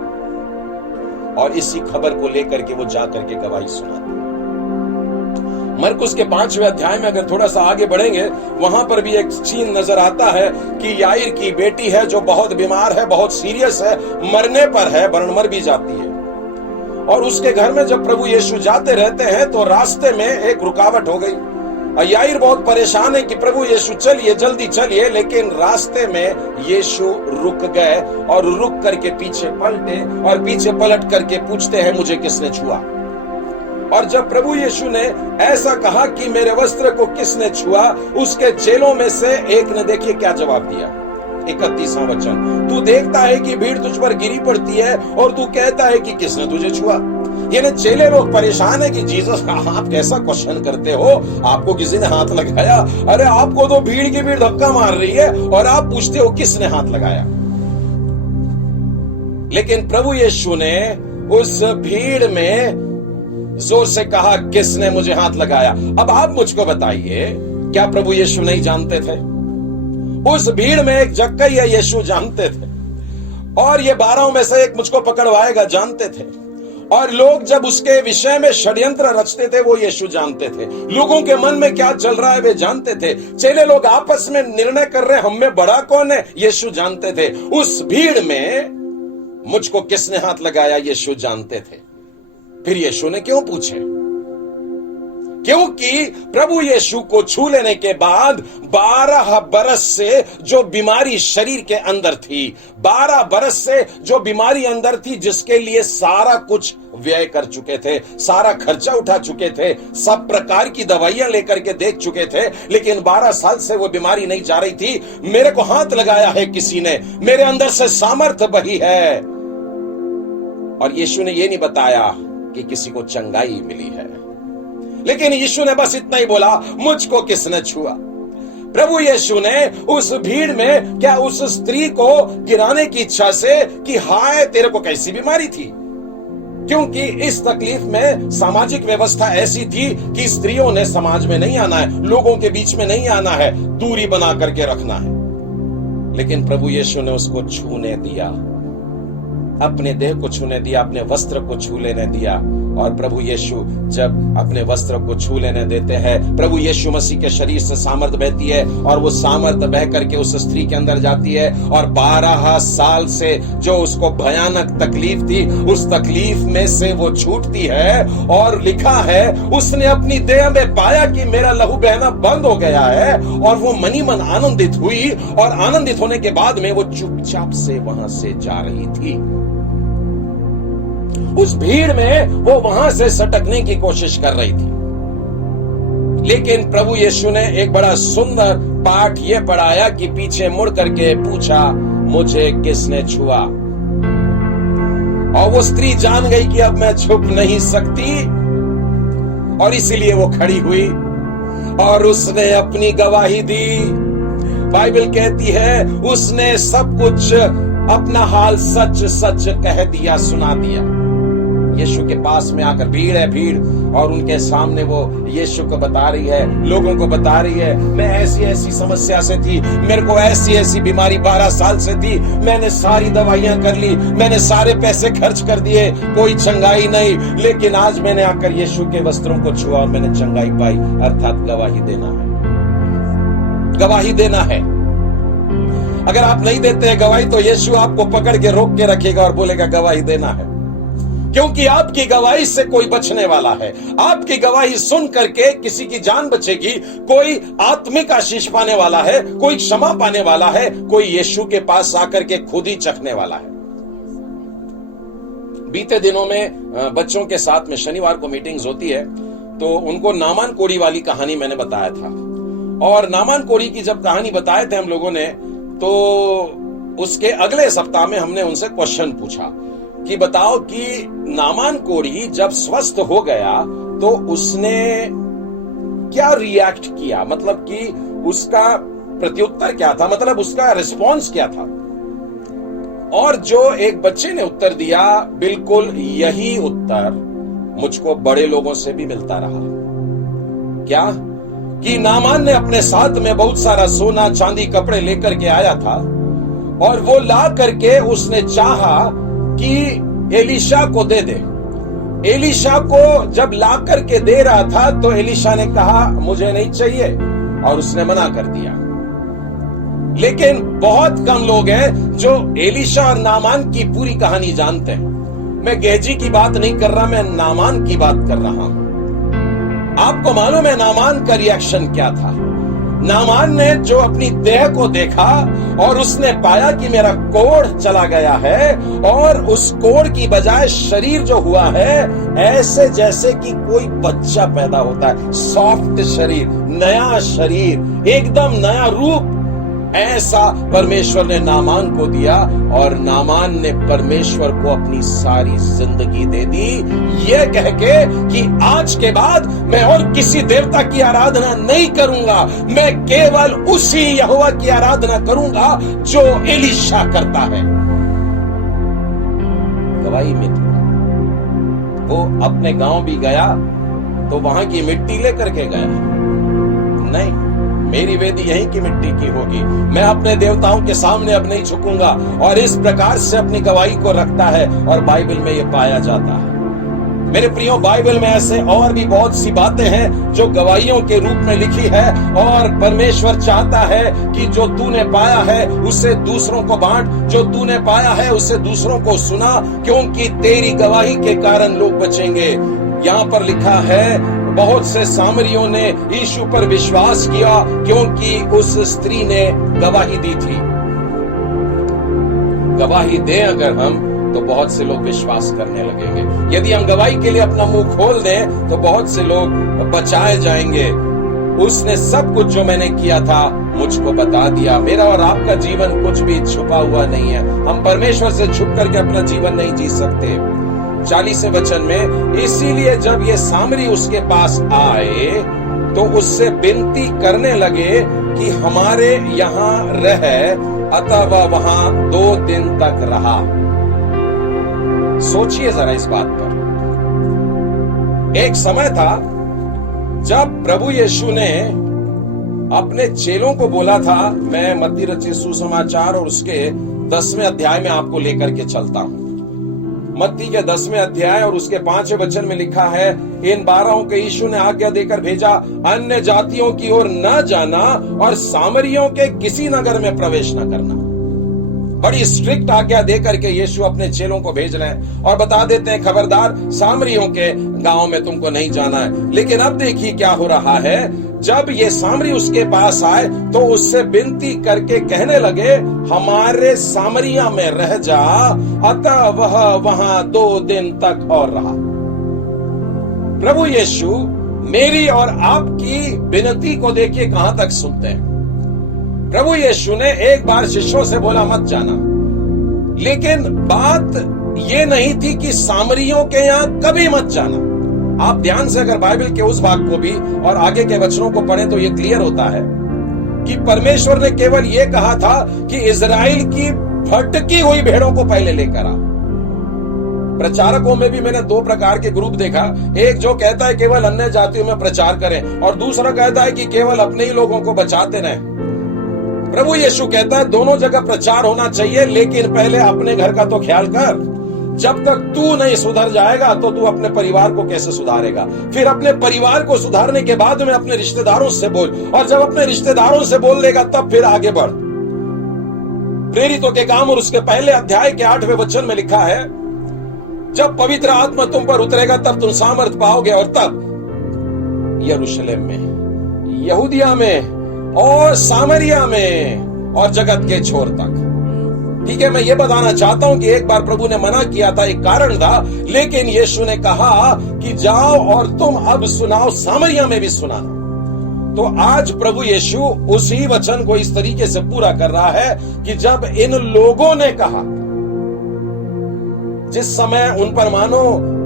और इसी खबर को लेकर के वो जाकर के गवाही सुनाती है। मरकुस के 5वें अध्याय में अगर थोड़ा सा आगे बढ़ेंगे, वहां पर भी एक सीन नजर आता है कि याईर की बेटी है जो बहुत बीमार है, बहुत सीरियस है, मरने पर है, वरन मर भी जाती है। और उसके घर में जब प्रभु यीशु जाते रहते हैं तो रास्ते में एक रुकावट हो गई। याईर बहुत परेशान है कि प्रभु यीशु चलिए, जल्दी चलिए, लेकिन रास्ते में यीशु रुक गए और रुक करके पीछे पलटे और पीछे पलट करके पूछते हैं मुझे किसने छुआ। और जब प्रभु यीशु ने ऐसा कहा कि मेरे वस्त्र को किसने छुआ, उसके चेलों में से एक ने देखिए क्या जवाब दिया, 31वां वचन, तू देखता है कि भीड़ तुझ पर गिरी पड़ती है और तू कहता है कि किसने तुझे छुआ। यानी चेले लोग परेशान है कि जीसस आप कैसा क्वेश्चन करते हो, आपको किसी ने हाथ लगाया? अरे आपको तो भीड़ की भीड़ धक्का मार रही है और आप पूछते हो किसने हाथ लगाया। लेकिन प्रभु यीशु ने उस भीड़ में जोर से कहा किसने मुझे हाथ लगाया। अब आप मुझको बताइए, क्या प्रभु यीशु नहीं जानते थे? उस भीड़ में एक जक्कैया यीशु जानते थे और ये 12 में से एक मुझको पकड़वाएगा जानते थे। और लोग जब उसके विषय में षड्यंत्र रचते थे वो यीशु जानते थे। लोगों के मन में क्या चल रहा है वे जानते थे। चेले लोग आपस में निर्णय कर रहे हम में बड़ा कौन है, यीशु जानते थे। उस भीड़ में मुझको किसने हाथ लगाया, यीशु जानते थे। फिर यीशु ने क्यों पूछे? क्योंकि प्रभु यीशु को छू लेने के बाद 12 बरस से जो बीमारी शरीर के अंदर थी, 12 बरस से जो बीमारी अंदर थी, जिसके लिए सारा कुछ व्यय कर चुके थे, सारा खर्चा उठा चुके थे, सब प्रकार की दवाइयां लेकर के देख चुके थे, लेकिन 12 साल से वो बीमारी नहीं जा रही थी। मेरे को हाथ लगाया है किसी ने, मेरे अंदर से सामर्थ बही है। और यीशु ने ये नहीं बताया कि किसी को चंगाई मिली है, लेकिन यीशु ने बस इतना ही बोला मुझको किसने छुआ। प्रभु यीशु ने उस भीड़ में क्या उस स्त्री को गिराने की इच्छा से कि हाय तेरे को कैसी बीमारी थी, क्योंकि इस तकलीफ में सामाजिक व्यवस्था ऐसी थी कि स्त्रियों ने समाज में नहीं आना है, लोगों के बीच में नहीं आना है, दूरी बना करके रखना है। लेकिन प्रभु यीशु ने उसको छूने दिया, अपने देह को छूने दिया, अपने वस्त्र को छू लेने दिया। और प्रभु यीशु जब अपने वस्त्र को छू लेने देते हैं, प्रभु यीशु मसीह के शरीर से सामर्थ बहती है और वो सामर्थ बह करके उस स्त्री के अंदर जाती है। और 12 साल से जो उसको भयानक तकलीफ थी, उस तकलीफ में से वो छूटती है। और लिखा है उसने अपनी देह में पाया कि मेरा लहू बहना बंद हो गया है, और वो मनी मन आनंदित हुई। और आनंदित होने के बाद में वो चुपचाप से वहां से जा रही थी। उस भीड़ में वो वहां से सटकने की कोशिश कर रही थी, लेकिन प्रभु यीशु ने एक बड़ा सुंदर पाठ ये पढ़ाया कि पीछे मुड़ करके पूछा मुझे किसने छुआ। और वो स्त्री जान गई कि अब मैं छुप नहीं सकती, और इसीलिए वो खड़ी हुई और उसने अपनी गवाही दी। बाइबल कहती है उसने सब कुछ अपना हाल सच सच कह दिया, सुना दिया। यीशु के पास में आकर, भीड़ है भीड़, और उनके सामने वो यीशु को बता रही है, लोगों को बता रही है, मैं ऐसी ऐसी समस्या से थी, मेरे को ऐसी ऐसी बीमारी 12 साल से थी, मैंने सारी दवाइयां कर ली, मैंने सारे पैसे खर्च कर दिए, कोई चंगाई नहीं, लेकिन आज मैंने आकर यीशु के वस्त्रों को छुआ और मैंने चंगाई पाई। अर्थात गवाही देना है, गवाही देना है। अगर आप नहीं देते हैं गवाही तो यीशु आपको पकड़ के रोक के रखेगा और बोलेगा गवाही देना है, क्योंकि आपकी गवाही से कोई बचने वाला है। आपकी गवाही सुन करके किसी की जान बचेगी, कोई आत्मिक आशीष पाने वाला है, कोई क्षमा पाने वाला है, कोई यीशु के पास आकर के खुद ही चखने वाला है। बीते दिनों में बच्चों के साथ में शनिवार को मीटिंग्स होती है, तो उनको नामान कोड़ी वाली कहानी मैंने बताया था, और नामान कोड़ी की जब कहानी बताए थे हम लोगों ने, तो उसके अगले सप्ताह में हमने उनसे क्वेश्चन पूछा कि बताओ कि नामान कोढ़ी जब स्वस्थ हो गया तो उसने क्या रिएक्ट किया, मतलब कि उसका प्रत्युत्तर क्या था, मतलब उसका रिस्पॉन्स क्या था। और जो एक बच्चे ने उत्तर दिया, बिल्कुल यही उत्तर मुझको बड़े लोगों से भी मिलता रहा। क्या कि नामान ने अपने साथ में बहुत सारा सोना चांदी कपड़े लेकर के आया था, और वो ला करके उसने चाहा कि एलीशा को दे दे। एलीशा को जब ला करके दे रहा था तो एलीशा ने कहा मुझे नहीं चाहिए, और उसने मना कर दिया। लेकिन बहुत कम लोग हैं जो एलीशा और नामान की पूरी कहानी जानते हैं। मैं गेहजी की बात नहीं कर रहा, मैं नामान की बात कर रहा हूं। आपको मालूम है नामान का रिएक्शन क्या था? नामान ने जो अपनी देह को देखा और उसने पाया कि मेरा कोढ़ चला गया है, और उस कोढ़ की बजाय शरीर जो हुआ है ऐसे जैसे कि कोई बच्चा पैदा होता है, सॉफ्ट शरीर, नया शरीर, एकदम नया रूप, ऐसा परमेश्वर ने नामान को दिया। और नामान ने परमेश्वर को अपनी सारी जिंदगी दे दी, यह कह के कि आज के बाद मैं और किसी देवता की आराधना नहीं करूंगा, मैं केवल उसी यहोवा की आराधना करूंगा जो एलीशा करता है। गवाही मित्र, वो अपने गांव भी गया तो वहां की मिट्टी लेकर के गया, नहीं, मेरी वेदी यहीं की मिट्टी की होगी, मैं अपने देवताओं के सामने अब नहीं झुकूंगा, और इस प्रकार से अपनी गवाही को रखता है। और बाइबल में यह पाया जाता है। मेरे प्रियो, बाइबल में ऐसे और भी बहुत सी बातें हैं जो गवाहियों के रूप में लिखी है, और परमेश्वर चाहता है कि जो तूने पाया है उसे दूसरों को बांट, जो तूने पाया है उसे दूसरों को सुना, क्योंकि तेरी गवाही के कारण लोग बचेंगे। यहां पर लिखा है बहुत से सामरियों ने यीशु पर विश्वास किया क्योंकि उस स्त्री ने गवाही दी थी। गवाही दें अगर हम, तो बहुत से लोग विश्वास करने लगेंगे। यदि हम गवाही के लिए अपना मुंह खोल दें तो बहुत से लोग बचाए जाएंगे। उसने सब कुछ जो मैंने किया था मुझको बता दिया। मेरा और आपका जीवन कुछ भी छुपा हुआ नहीं है, हम परमेश्वर से छुप करके अपना जीवन नहीं जी सकते। 40वें वचन में, इसीलिए जब ये सामरी उसके पास आए तो उससे विनती करने लगे कि हमारे यहां रह, अतः वह वहां 2 दिन तक रहा। सोचिए जरा इस बात पर। एक समय था जब प्रभु यीशु ने अपने चेलों को बोला था, मैं मत्ती रचित सुसमाचार और उसके 10वें अध्याय में आपको लेकर के चलता हूं। मत्ती के 10वें अध्याय और उसके 5वें वचन में लिखा है, इन 12 के यीशु ने आज्ञा देकर भेजा, अन्य जातियों की ओर न जाना और सामरियों के किसी नगर में प्रवेश न करना। बड़ी स्ट्रिक्ट आज्ञा देकर के यीशु अपने चेलों को भेज रहे हैं और बता देते हैं, खबरदार सामरियों के गांव में तुमको नहीं जाना है। लेकिन अब देखिए क्या हो रहा है। जब ये सामरी उसके पास आए तो उससे विनती करके कहने लगे, हमारे सामरिया में रह जा, अतः वह वहां 2 दिन तक और रहा। प्रभु यीशु मेरी और आपकी विनती को देखिए कहां तक सुनते हैं। प्रभु यीशु ने एक बार शिष्यों से बोला मत जाना, लेकिन बात ये नहीं थी कि सामरियों के यहां कभी मत जाना। आप ध्यान से अगर बाइबल के उस भाग को भी और आगे के वचनों को पढ़ें तो यह क्लियर होता है कि परमेश्वर ने केवल यह कहा था कि इजराइल की भटकी हुई भेड़ों को पहले लेकर आ। प्रचारकों में भी मैंने दो प्रकार के ग्रुप देखा। एक जो कहता है केवल अन्य जातियों में प्रचार करें, और दूसरा कहता है कि केवल अपने ही लोगों को बचाते रहें। प्रभु यीशु कहता है दोनों जगह प्रचार होना चाहिए, लेकिन पहले अपने घर का तो ख्याल कर। जब तक तू नहीं सुधर जाएगा तो तू अपने परिवार को कैसे सुधारेगा? फिर अपने परिवार को सुधारने के बाद में अपने रिश्तेदारों से बोल, और जब अपने रिश्तेदारों से बोल लेगा तब फिर आगे बढ़। प्रेरितों के काम और उसके पहले अध्याय के 8वें वचन में लिखा है, जब पवित्र आत्मा तुम पर उतरेगा तब तुम सामर्थ पाओगे, और तब यरूशलेम में, यहूदिया में और सामरिया में और जगत के छोर तक। ठीक है, मैं ये बताना चाहता हूं कि एक बार प्रभु ने मना किया था, एक कारण था, लेकिन यीशु ने कहा कि जाओ और तुम अब सुनाओ, सामरिया में भी सुनाना। तो आज प्रभु यीशु उसी वचन को इस तरीके से पूरा कर रहा है कि जब इन लोगों ने कहा, जिस समय उन पर मानो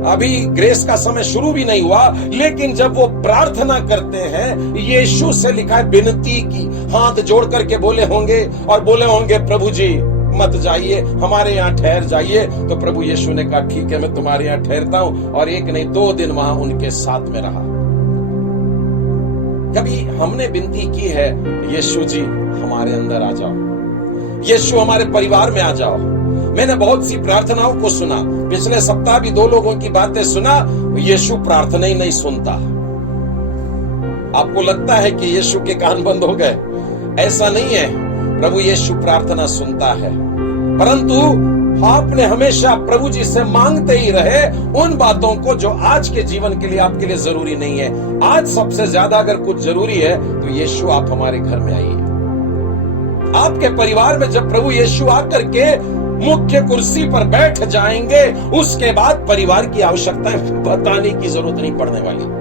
अभी ग्रेस का समय शुरू भी नहीं हुआ, लेकिन जब वो प्रार्थना करते हैं, यीशु से लिखा है विनती की, हाथ जोड़ करके बोले होंगे और बोले होंगे प्रभु जी मत जाइए, हमारे यहाँ ठहर जाइए। तो प्रभु यीशु ने कहा ठीक है, मैं तुम्हारे यहाँ ठहरता हूं, और एक नहीं 2 दिन वहां उनके साथ में रहा। कभी हमने विनती की है, यीशु जी हमारे अंदर आ जाओ, यीशु हमारे परिवार में आ जाओ। मैंने बहुत सी प्रार्थनाओं को सुना, पिछले सप्ताह भी 2 लोगों की बातें सुना, यीशु प्रार्थना ही नहीं सुनता। आपको लगता है कि यीशु के कान बंद हो गए? ऐसा नहीं है, प्रभु यीशु प्रार्थना सुनता है, परंतु आपने हमेशा प्रभु जी से मांगते ही रहे उन बातों को जो आज के जीवन के लिए आपके लिए जरूरी नहीं है। आज सबसे ज्यादा अगर कुछ जरूरी है तो यीशु आप हमारे घर में आइए। आपके परिवार में जब प्रभु यीशु आकर के मुख्य कुर्सी पर बैठ जाएंगे, उसके बाद परिवार की आवश्यकताएं बताने की जरूरत नहीं पड़ने वाली,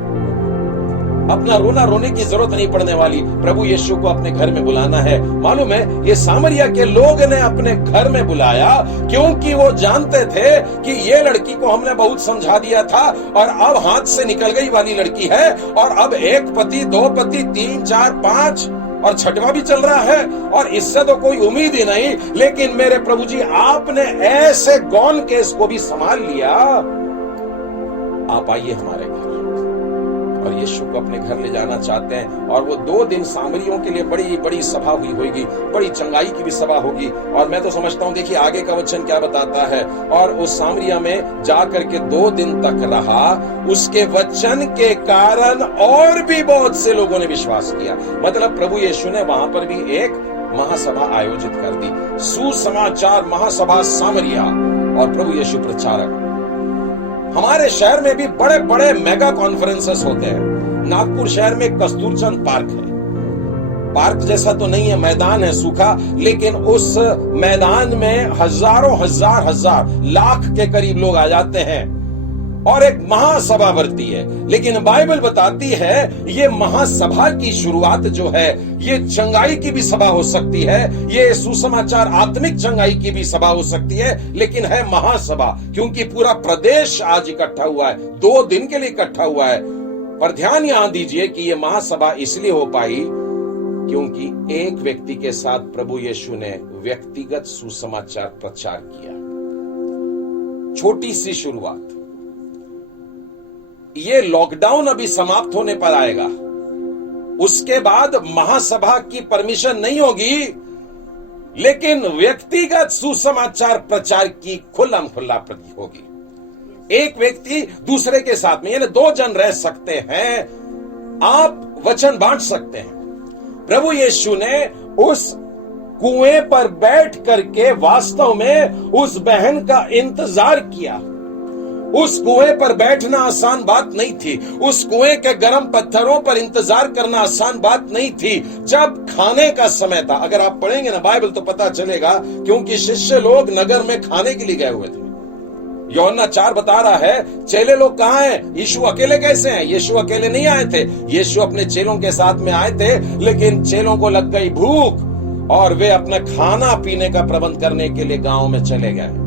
अपना रोना रोने की जरूरत नहीं पड़ने वाली। प्रभु यीशु को अपने घर में बुलाना है। मालूम है, ये सामरिया के लोग ने अपने घर में बुलाया क्योंकि वो जानते थे कि ये लड़की को हमने बहुत समझा दिया था और अब हाथ से निकल गई वाली लड़की है, और अब 1 पति 2 पति 3 4 5 और 6वां भी चल रहा है, और इससे तो कोई उम्मीद ही नहीं। लेकिन मेरे प्रभु जी आपने ऐसे गौन केस को भी संभाल लिया। आप आइए हमारे घर, और यीशु को अपने घर ले जाना चाहते हैं। और वो 2 दिन सामरियों के लिए बड़ी बड़ी सभा हुई होगी, बड़ी चंगाई की भी सभा होगी। और मैं तो समझता हूं, देखिए आगे का वचन क्या बताता है, और उस सामरिया में जाकर के 2 दिन तक रहा, उसके वचन के कारण और भी बहुत से लोगों ने विश्वास किया। मतलब प्रभु यीशु ने वहां पर भी एक महासभा आयोजित कर दी, सुसमाचार महासभा सामरिया, और प्रभु यीशु प्रचारक। हमारे शहर में भी बड़े बड़े मेगा कॉन्फ्रेंसेस होते हैं। नागपुर शहर में कस्तूरचंद पार्क है, पार्क जैसा तो नहीं है, मैदान है सूखा, लेकिन उस मैदान में हजारों हजार लाख के करीब लोग आ जाते हैं और एक महासभा बढ़ती है। लेकिन बाइबल बताती है ये महासभा की शुरुआत जो है, ये चंगाई की भी सभा हो सकती है, ये सुसमाचार आत्मिक चंगाई की भी सभा हो सकती है, लेकिन है महासभा, क्योंकि पूरा प्रदेश आज इकट्ठा हुआ है, 2 दिन के लिए इकट्ठा हुआ है। पर ध्यान यहां दीजिए कि ये महासभा इसलिए हो पाई क्योंकि एक व्यक्ति के साथ प्रभु यीशु ने व्यक्तिगत सुसमाचार प्रचार किया। छोटी सी शुरुआत। ये लॉकडाउन अभी समाप्त होने पर आएगा, उसके बाद महासभा की परमिशन नहीं होगी, लेकिन व्यक्तिगत सुसमाचार प्रचार की खुल्लम खुल्ला होगी। एक व्यक्ति दूसरे के साथ में, यानी 2 जन रह सकते हैं, आप वचन बांट सकते हैं। प्रभु यीशु ने उस कुएं पर बैठ करके वास्तव में उस बहन का इंतजार किया। उस कुएं पर बैठना आसान बात नहीं थी, उस कुएं के गर्म पत्थरों पर इंतजार करना आसान बात नहीं थी। जब खाने का समय था, अगर आप पढ़ेंगे ना बाइबल तो पता चलेगा, क्योंकि शिष्य लोग नगर में खाने के लिए गए हुए थे। यूहन्ना 4 बता रहा है चेले लोग कहां हैं, यीशु अकेले कैसे हैं? यीशु अकेले नहीं आए थे, यीशु अपने चेलों के साथ में आए थे, लेकिन चेलों को लग गई भूख और वे अपना खाना पीने का प्रबंध करने के लिए गांव में चले गए।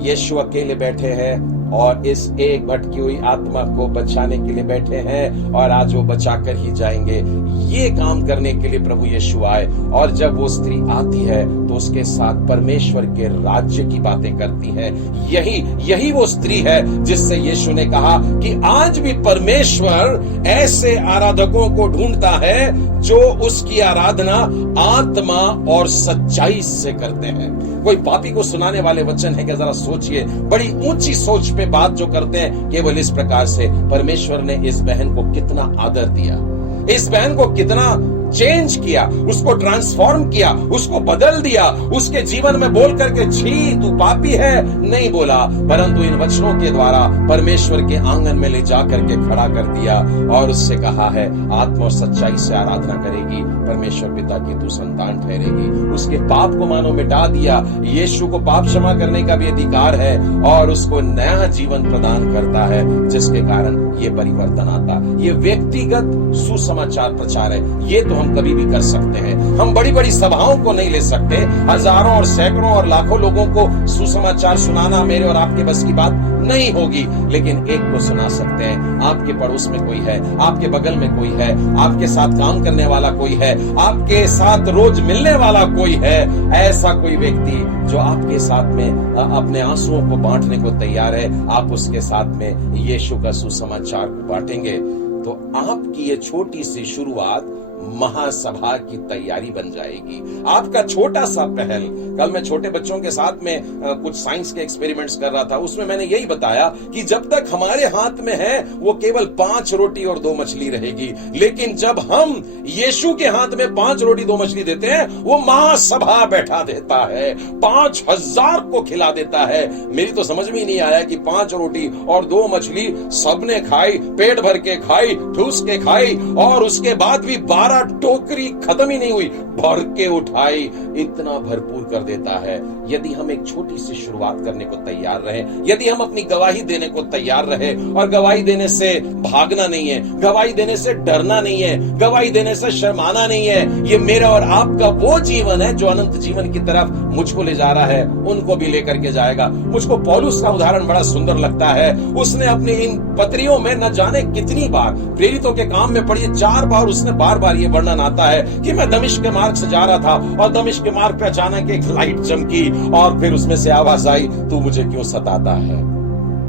यीशु अकेले बैठे हैं और इस एक भटकी हुई आत्मा को बचाने के लिए बैठे हैं और आज वो बचा कर ही जाएंगे। ये काम करने के लिए प्रभु यीशु आए और जब वो स्त्री आती है तो उसके साथ परमेश्वर के राज्य की बातें करती है। यही वो स्त्री है जिससे यीशु ने कहा कि आज भी परमेश्वर ऐसे आराधकों को ढूंढता है जो उसकी आराधना आत्मा और सच्चाई से करते हैं। कोई पापी को सुनाने वाले वचन है कि जरा सोचिए, बड़ी ऊंची सोच पे बात जो करते हैं केवल इस प्रकार से। परमेश्वर ने इस बहन को कितना आदर दिया, इस बहन को कितना चेंज किया, उसको ट्रांसफॉर्म किया, उसको बदल दिया। उसके जीवन में बोल करके छी तू पापी है नहीं बोला, परंतु इन वचनों के द्वारा परमेश्वर के आंगन में ले जा करके खड़ा कर दिया और उससे कहा है आत्मा और सच्चाई से आराधना करेगी, परमेश्वर पिता की तू संतान ठहरेगी। उसके पाप को मानो मिटा दिया। यीशु को पाप क्षमा करने का भी अधिकार है और उसको नया जीवन प्रदान करता है, जिसके कारण ये परिवर्तन आता। ये व्यक्तिगत सुसमाचार प्रचार है। ये तो हम कभी भी कर सकते हैं। हम बड़ी बड़ी सभाओं को नहीं ले सकते, हजारों और सैकड़ों और लाखों लोगों को सुसमाचार सुनाना मेरे और आपके बस की बात नहीं होगी, लेकिन एक को सुना सकते हैं। आपके पड़ोस में कोई है, आपके बगल में कोई है, आपके साथ काम करने वाला कोई है, आपके साथ रोज मिलने वाला कोई है, ऐसा कोई व्यक्ति जो आपके साथ में अपने आंसुओं को बांटने को तैयार है, आप उसके साथ में यीशु का सुसमाचार को बांटेंगे तो आपकी ये छोटी सी शुरुआत महासभा की तैयारी बन जाएगी। आपका छोटा सा पहल। कल मैं छोटे बच्चों के साथ में कुछ साइंस के एक्सपेरिमेंट्स कर रहा था, उसमें मैंने यही बताया कि जब तक हमारे हाथ में है वो केवल 5 रोटी और 2 मछली रहेगी, लेकिन जब हम यीशु के हाथ में 5 रोटी 2 मछली देते हैं वो महासभा बैठा देता है, 5000 को खिला देता है। मेरी तो समझ में ही नहीं आया कि 5 रोटी और 2 मछली सबने खाई, पेट भर के खाई, ठूस के खाई और उसके बाद भी 12 टोकरी खत्म ही नहीं हुई, भर के उठाई। इतना भरपूर कर देता है। यदि हम एक छोटी सी शुरुआत करने को तैयार रहे, यदि हम अपनी गवाही देने को तैयार रहे, और गवाही देने से भागना नहीं है, गवाही देने से डरना नहीं है, गवाही देने से शर्माना नहीं है। ये मेरा और आपका वो जीवन है जो अनंत जीवन की तरफ मुझको ले जा रहा है, उनको भी लेकर के जाएगा। मुझको पौलुस का उदाहरण बड़ा सुंदर लगता है। उसने अपनी इन पत्रियों में न जाने कितनी बार, प्रेरितों के काम में पढ़िए 4 बार उसने बार ये वर्णन आता है कि मैं दमिश्क के मार्ग से जा रहा था और दमिश्क के मार्ग पे अचानक एक लाइट चमकी और फिर उसमें से आवाज आई, तू मुझे क्यों सताता है।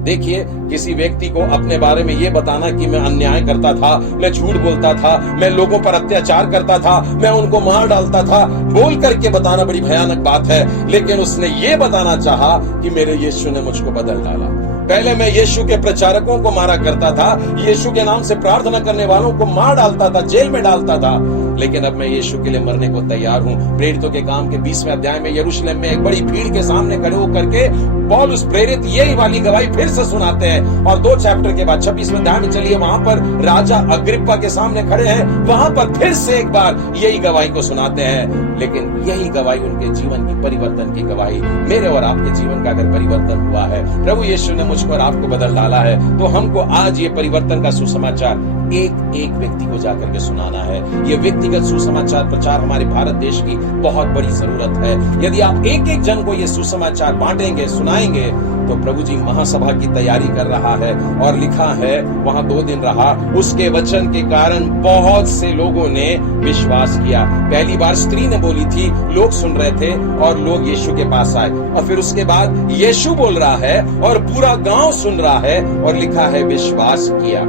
देखिए, किसी व्यक्ति को अपने बारे में यह बताना कि मैं अन्याय करता था, मैं झूठ बोलता था, मैं लोगों पर अत्याचार करता था, मैं उनको मार डालता था, बोल करके बताना बड़ी भयानक बात है। लेकिन उसने ये बताना चाहा कि मेरे यीशु ने मुझको बदल डाला। पहले मैं यीशु के प्रचारकों को मारा करता था, यीशु के नाम से प्रार्थना करने वालों को मार डालता था, जेल में डालता था, लेकिन अब मैं यीशु के लिए मरने को तैयार हूं। प्रेरितों के काम के 20वें अध्याय में यरूशलेम में एक बड़ी भीड़ के सामने खड़े होकर के पौलुस प्रेरित यही वाली गवाही फिर से सुनाते हैं और 2 चैप्टर के बाद 26वें अध्याय में चलिए, वहां पर राजा अग्रिप्पा के सामने खड़े हैं, वहां पर फिर से एक बार यही गवाही को सुनाते हैं। लेकिन यही गवाही उनके जीवन की परिवर्तन की गवाही, मेरे और आपके जीवन का अगर परिवर्तन हुआ है, प्रभु यीशु ने मुझको और आपको बदल डाला है, तो हमको आज ये परिवर्तन का सुसमाचार एक व्यक्ति को जाकर के सुनाना है। ये व्यक्तिगत सुसमाचार प्रचार हमारे भारत देश की बहुत बड़ी जरूरत है। यदि आप एक जन को ये सुसमाचार बांटेंगे, सुनाएंगे, तो प्रभु जी महासभा की तैयारी कर रहा है। और लिखा है वहां 2 दिन रहा, उसके वचन के कारण बहुत से लोगों ने विश्वास किया। पहली बार स्त्री ने बोली थी, लोग सुन रहे थे और लोग यीशु के पास आए, और फिर उसके बाद यीशु बोल रहा है और पूरा गांव सुन रहा है, और लिखा है विश्वास किया।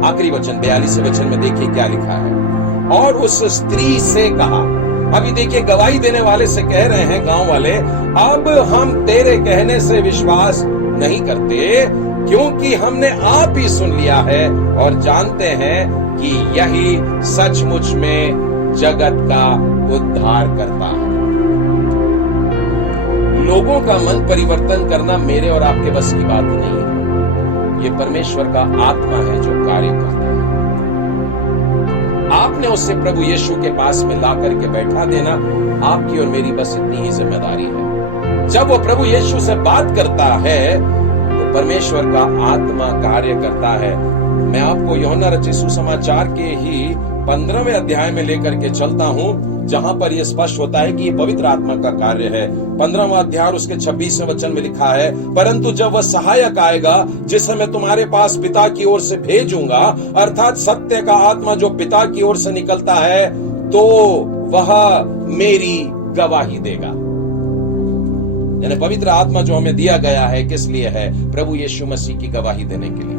आखिरी वचन 42 वचन में देखिए क्या लिखा है, और उस स्त्री से कहा। अभी देखिए, गवाही देने वाले से कह रहे हैं गांव वाले, अब हम तेरे कहने से विश्वास नहीं करते, क्योंकि हमने आप ही सुन लिया है और जानते हैं कि यही सचमुच में जगत का उद्धार करता है। लोगों का मन परिवर्तन करना मेरे और आपके बस की बात नहीं है। ये परमेश्वर का आत्मा है जो कार्य करता है। आपने उससे प्रभु यीशु के पास में ला करके बैठा देना आपकी और मेरी बस इतनी ही जिम्मेदारी है। जब वो प्रभु यीशु से बात करता है तो परमेश्वर का आत्मा कार्य करता है। मैं आपको यूहन्ना रचित सुसमाचार के ही 15वें अध्याय में लेकर के चलता हूं, जहां पर यह स्पष्ट होता है कि ये पवित्र आत्मा का कार्य है। 15वां अध्याय उसके 26वें वचन में लिखा है, परंतु जब वह सहायक आएगा जिसे मैं तुम्हारे पास पिता की ओर से भेजूंगा, अर्थात सत्य का आत्मा जो पिता की ओर से निकलता है, तो वह मेरी गवाही देगा। यानी पवित्र आत्मा जो हमें दिया गया है किस लिए है? प्रभु यीशु मसीह की गवाही देने के लिए।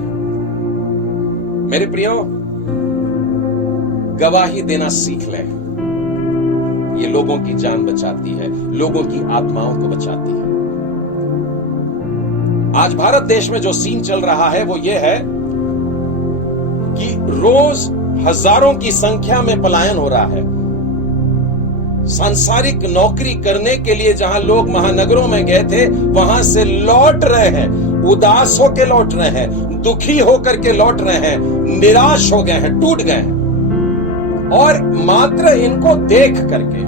मेरे प्रियो, गवाही देना सीख ले। ये लोगों की जान बचाती है, लोगों की आत्माओं को बचाती है। आज भारत देश में जो सीन चल रहा है वो ये है कि रोज हजारों की संख्या में पलायन हो रहा है। सांसारिक नौकरी करने के लिए जहां लोग महानगरों में गए थे, वहां से लौट रहे हैं, उदास होकर लौट रहे हैं, दुखी होकर के लौट रहे हैं, निराश हो गए हैं, टूट गए हैं। और मात्र इनको देख करके,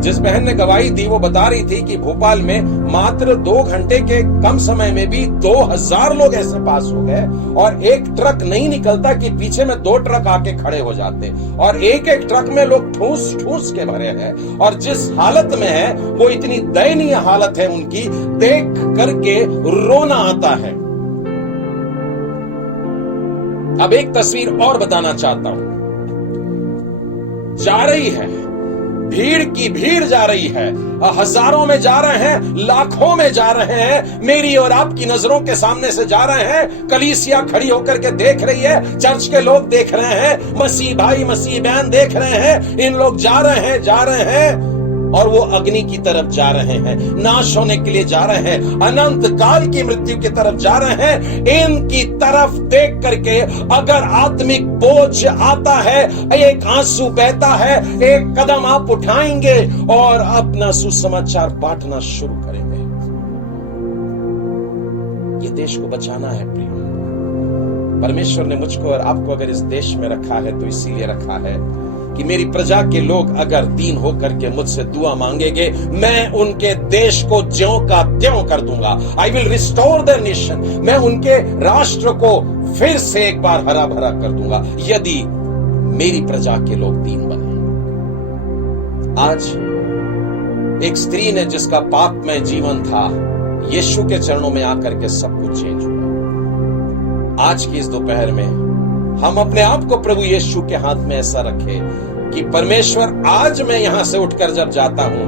जिस बहन ने गवाही दी वो बता रही थी कि भोपाल में मात्र 2 घंटे के कम समय में भी 2000 लोग ऐसे पास हो गए, और एक ट्रक नहीं निकलता कि पीछे में 2 ट्रक आके खड़े हो जाते, और एक एक ट्रक में लोग ठूस ठूस के भरे हैं। और जिस हालत में है वो इतनी दयनीय हालत है उनकी, देख करके रोना आता है। अब एक तस्वीर और बताना चाहता हूं। जा रही है, भीड़ की भीड़ जा रही है, हजारों में जा रहे हैं, लाखों में जा रहे हैं, मेरी और आपकी नजरों के सामने से जा रहे हैं। कलीसिया खड़ी होकर के देख रही है, चर्च के लोग देख रहे हैं, मसीह भाई मसीह बहन देख रहे हैं। इन लोग जा रहे हैं और वो अग्नि की तरफ जा रहे हैं, नाश होने के लिए जा रहे हैं, अनंत काल की मृत्यु की तरफ जा रहे हैं। इनकी तरफ देख करके अगर आत्मिक बोझ आता है, एक आंसू बहता है, एक कदम आप उठाएंगे और अपना सुसमाचार बांटना शुरू करेंगे। ये देश को बचाना है प्रियो। परमेश्वर ने मुझको और आपको अगर इस देश में रखा है तो इसीलिए रखा है कि मेरी प्रजा के लोग अगर दीन होकर के मुझसे दुआ मांगेंगे, मैं उनके देश को ज्यों का त्यों कर दूंगा। I will restore the nation. मैं उनके राष्ट्र को फिर से एक बार हरा भरा कर दूंगा, यदि मेरी प्रजा के लोग दीन बने। आज एक स्त्री ने, जिसका पापमय जीवन था, यीशु के चरणों में आकर के सब कुछ चेंज हुआ। आज की इस दोपहर में हम अपने आप को प्रभु यीशु के हाथ में ऐसा रखें कि परमेश्वर, आज मैं यहां से उठकर जब जाता हूं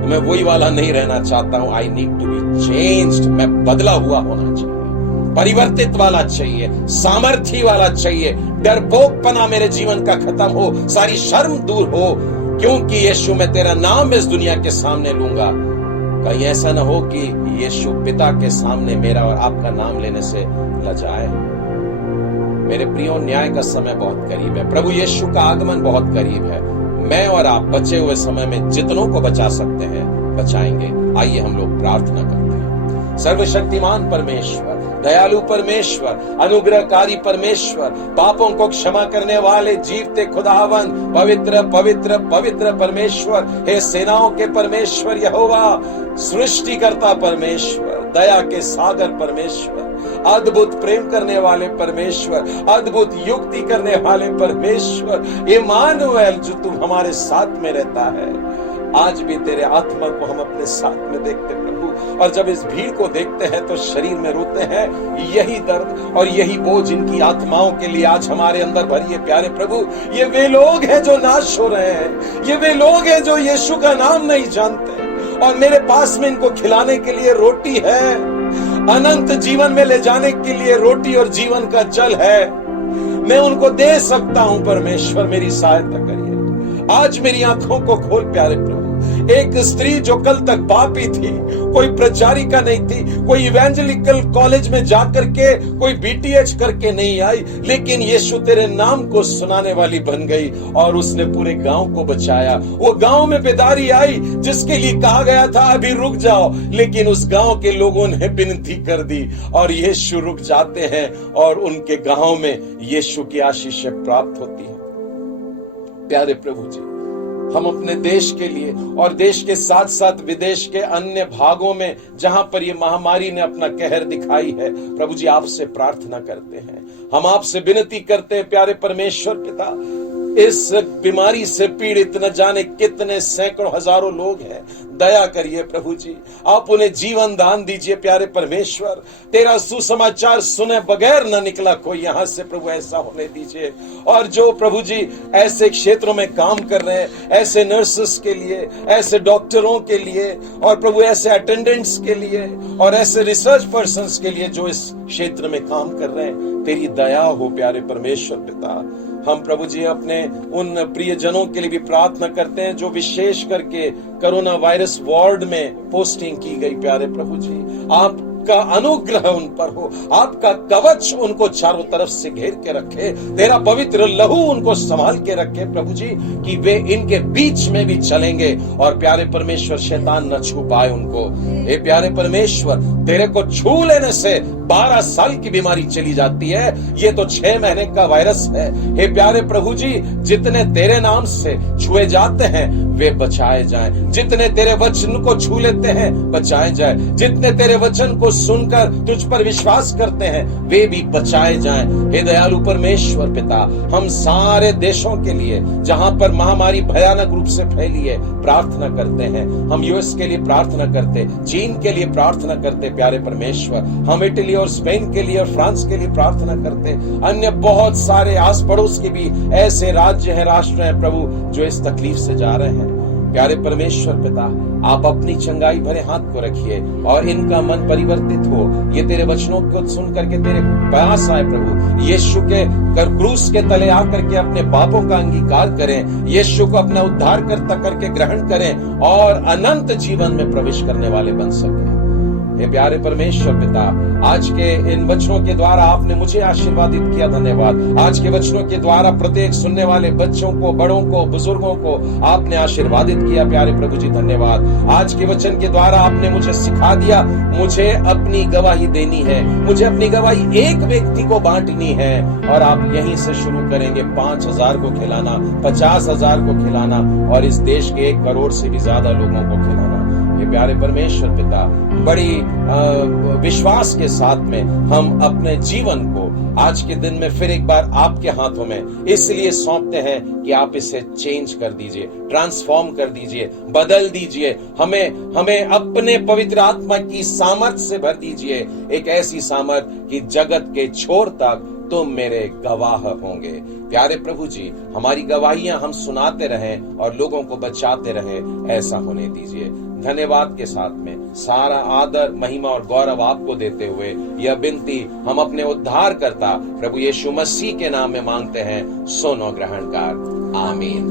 तो मैं वही वाला नहीं रहना चाहता हूं। I need to be changed. मैं बदला हुआ होना चाहिए, परिवर्तित वाला चाहिए, सामर्थ्य वाला चाहिए। डरपोकपना मेरे जीवन का खत्म हो, सारी शर्म दूर हो, क्योंकि यीशु मैं तेरा नाम इस दुनिया के सामने लूंगा। कहीं ऐसा ना हो कि यीशु पिता के सामने मेरा और आपका नाम लेने से लजाए। मेरे प्रियो, न्याय का समय बहुत करीब है, प्रभु यीशु का आगमन बहुत करीब है। मैं और आप बचे हुए समय में जितनों को बचा सकते हैं बचाएंगे। आइए हम लोग प्रार्थना करते हैं। सर्वशक्तिमान परमेश्वर, दयालु परमेश्वर, अनुग्रहकारी परमेश्वर, पापों को क्षमा करने वाले जीवते खुदावन, पवित्र पवित्र पवित्र परमेश्वर, हे सेनाओं के परमेश्वर यहोवा, सृष्टिकर्ता परमेश्वर, दया के सागर परमेश्वर, अद्भुत प्रेम करने वाले परमेश्वर, अद्भुत युक्ति करने वाले परमेश्वर, इमानुएल, जो तुम हमारे साथ में रहता है। आज भी तेरे आत्मा को हम अपने साथ में देखते प्रभु, और जब इस भीड़ को देखते हैं तो शरीर में रोते हैं। यही दर्द और यही बोझ इनकी आत्माओं के लिए आज हमारे अंदर भरी है। प्यारे प्रभु, ये वे लोग हैं जो नाश हो रहे हैं, ये वे लोग हैं जो यीशु का नाम नहीं जानते, और मेरे पास में इनको खिलाने के लिए रोटी है, अनंत जीवन में ले जाने के लिए रोटी और जीवन का जल है। मैं उनको दे सकता हूं। परमेश्वर, मेरी सहायता करिए। आज मेरी आंखों को खोल प्यारे प्रभु। एक स्त्री जो कल तक पापी थी, कोई प्रचारिका नहीं थी, कोई इवेंजेलिकल कॉलेज में जाकर के कोई बीटीएच करके नहीं आई, लेकिन यीशु तेरे नाम को सुनाने वाली बन गई और उसने पूरे गांव को बचाया। वो गांव में बेदारी आई जिसके लिए कहा गया था अभी रुक जाओ, लेकिन उस गांव के लोगों ने विनती कर दी और यीशु रुक जाते हैं और उनके गांव में यीशु की आशीष प्राप्त होती है। प्यारे प्रभु जी, हम अपने देश के लिए और देश के साथ साथ विदेश के अन्य भागों में जहां पर ये महामारी ने अपना कहर दिखाई है, प्रभु जी आपसे प्रार्थना करते हैं, हम आपसे विनती करते हैं प्यारे परमेश्वर पिता, इस बीमारी से पीड़ित न जाने कितने सैकड़ों हजारों लोग हैं। दया करिए प्रभु जी, आप उन्हें जीवन दान दीजिए प्यारे परमेश्वर। तेरा सुसमाचार सुने बगैर न निकला कोई यहां से प्रभु, ऐसा होने दीजिए। और जो प्रभु जी ऐसे क्षेत्रों में काम कर रहे हैं, ऐसे नर्सेस के लिए, ऐसे डॉक्टरों के लिए, और प्रभु ऐसे अटेंडेंट्स के लिए, और ऐसे रिसर्च पर्संस के लिए जो इस क्षेत्र में काम कर रहे हैं, तेरी दया हो प्यारे परमेश्वर पिता। हम प्रभु जी अपने उन प्रियजनों के लिए भी प्रार्थना करते हैं जो विशेष करके कोरोना वायरस वार्ड में पोस्टिंग की गई। प्यारे प्रभु जी, आपका अनुग्रह उन पर हो, आपका कवच उनको चारों तरफ से घेर के रखे, तेरा पवित्र लहू उनको संभाल के रखे प्रभु जी, कि वे इनके बीच में भी चलेंगे और प्यारे परमेश्वर शैतान न छू पाए उनको। हे प्यारे परमेश्वर, तेरे को छू लेने से 12 साल की बीमारी चली जाती है, ये तो 6 महीने का वायरस है। हे प्यारे प्रभु जी, जितने तेरे नाम से छुए जाते हैं वे बचाए जाएं, जितने तेरे वचन को छू लेते हैं बचाए जाए, जितने तेरे वचन को सुनकर तुझ पर विश्वास करते हैं वे भी बचाए जाएं। हे दयालु परमेश्वर पिता, हम सारे देशों के लिए जहां पर महामारी भयानक रूप से फैली है प्रार्थना करते हैं। हम यूएस के लिए प्रार्थना करते, चीन के लिए प्रार्थना करते प्यारे परमेश्वर, हम इटली और स्पेन के लिए और फ्रांस के लिए प्रार्थना करते, अन्य बहुत सारे आस पड़ोस के भी ऐसे राज्य हैं, राष्ट्र हैं प्रभु जो इस तकलीफ से जा रहे हैं। प्यारे परमेश्वर पिता, आप अपनी चंगाई भरे हाथ को रखिए और इनका मन परिवर्तित हो। ये तेरे वचनों को सुन करके तेरे पास आए प्रभु, यीशु के क्रूस के तले आकर के अपने पापों का अंगीकार करें, यीशु को अपना उद्धारकर्ता करके ग्रहण करें और अनंत जीवन में प्रवेश करने वाले बन सके। हे प्यारे परमेश्वर पिता, आज के इन वचनों के द्वारा आपने मुझे आशीर्वादित किया, धन्यवाद। आज के वचनों के द्वारा प्रत्येक सुनने वाले बच्चों को, बड़ों को, बुजुर्गों को आपने आशीर्वादित किया प्यारे प्रभु जी, धन्यवाद। आज के वचन के द्वारा आपने मुझे सिखा दिया, मुझे अपनी गवाही देनी है, मुझे अपनी गवाही एक व्यक्ति को बांटनी है, और आप यहीं से शुरू करेंगे 5000 को खिलाना, 50,000 को खिलाना, और इस देश के 1 करोड़ से भी ज्यादा लोगों को खिलाना। ये प्यारे परमेश्वर पिता, बड़ी विश्वास के साथ में हम अपने जीवन को आज के दिन में फिर एक बार आपके हाथों में इसलिए सौंपते हैं कि आप इसे चेंज कर दीजिए, ट्रांसफॉर्म कर दीजिए, बदल दीजिए, हमें अपने पवित्र आत्मा की सामर्थ्य से भर दीजिए, एक ऐसी सामर्थ्य कि जगत के छोर तक तुम मेरे गवाह होंगे। प्यारे प्रभु जी, हमारी गवाहियां हम सुनाते रहें और लोगों को बचाते रहें, ऐसा होने दीजिए। धन्यवाद के साथ में सारा आदर, महिमा और गौरव आपको देते हुए यह विनती हम अपने उद्धारकर्ता प्रभु यीशु मसीह के नाम में मांगते हैं, सुनो ग्रहण कर, आमीन।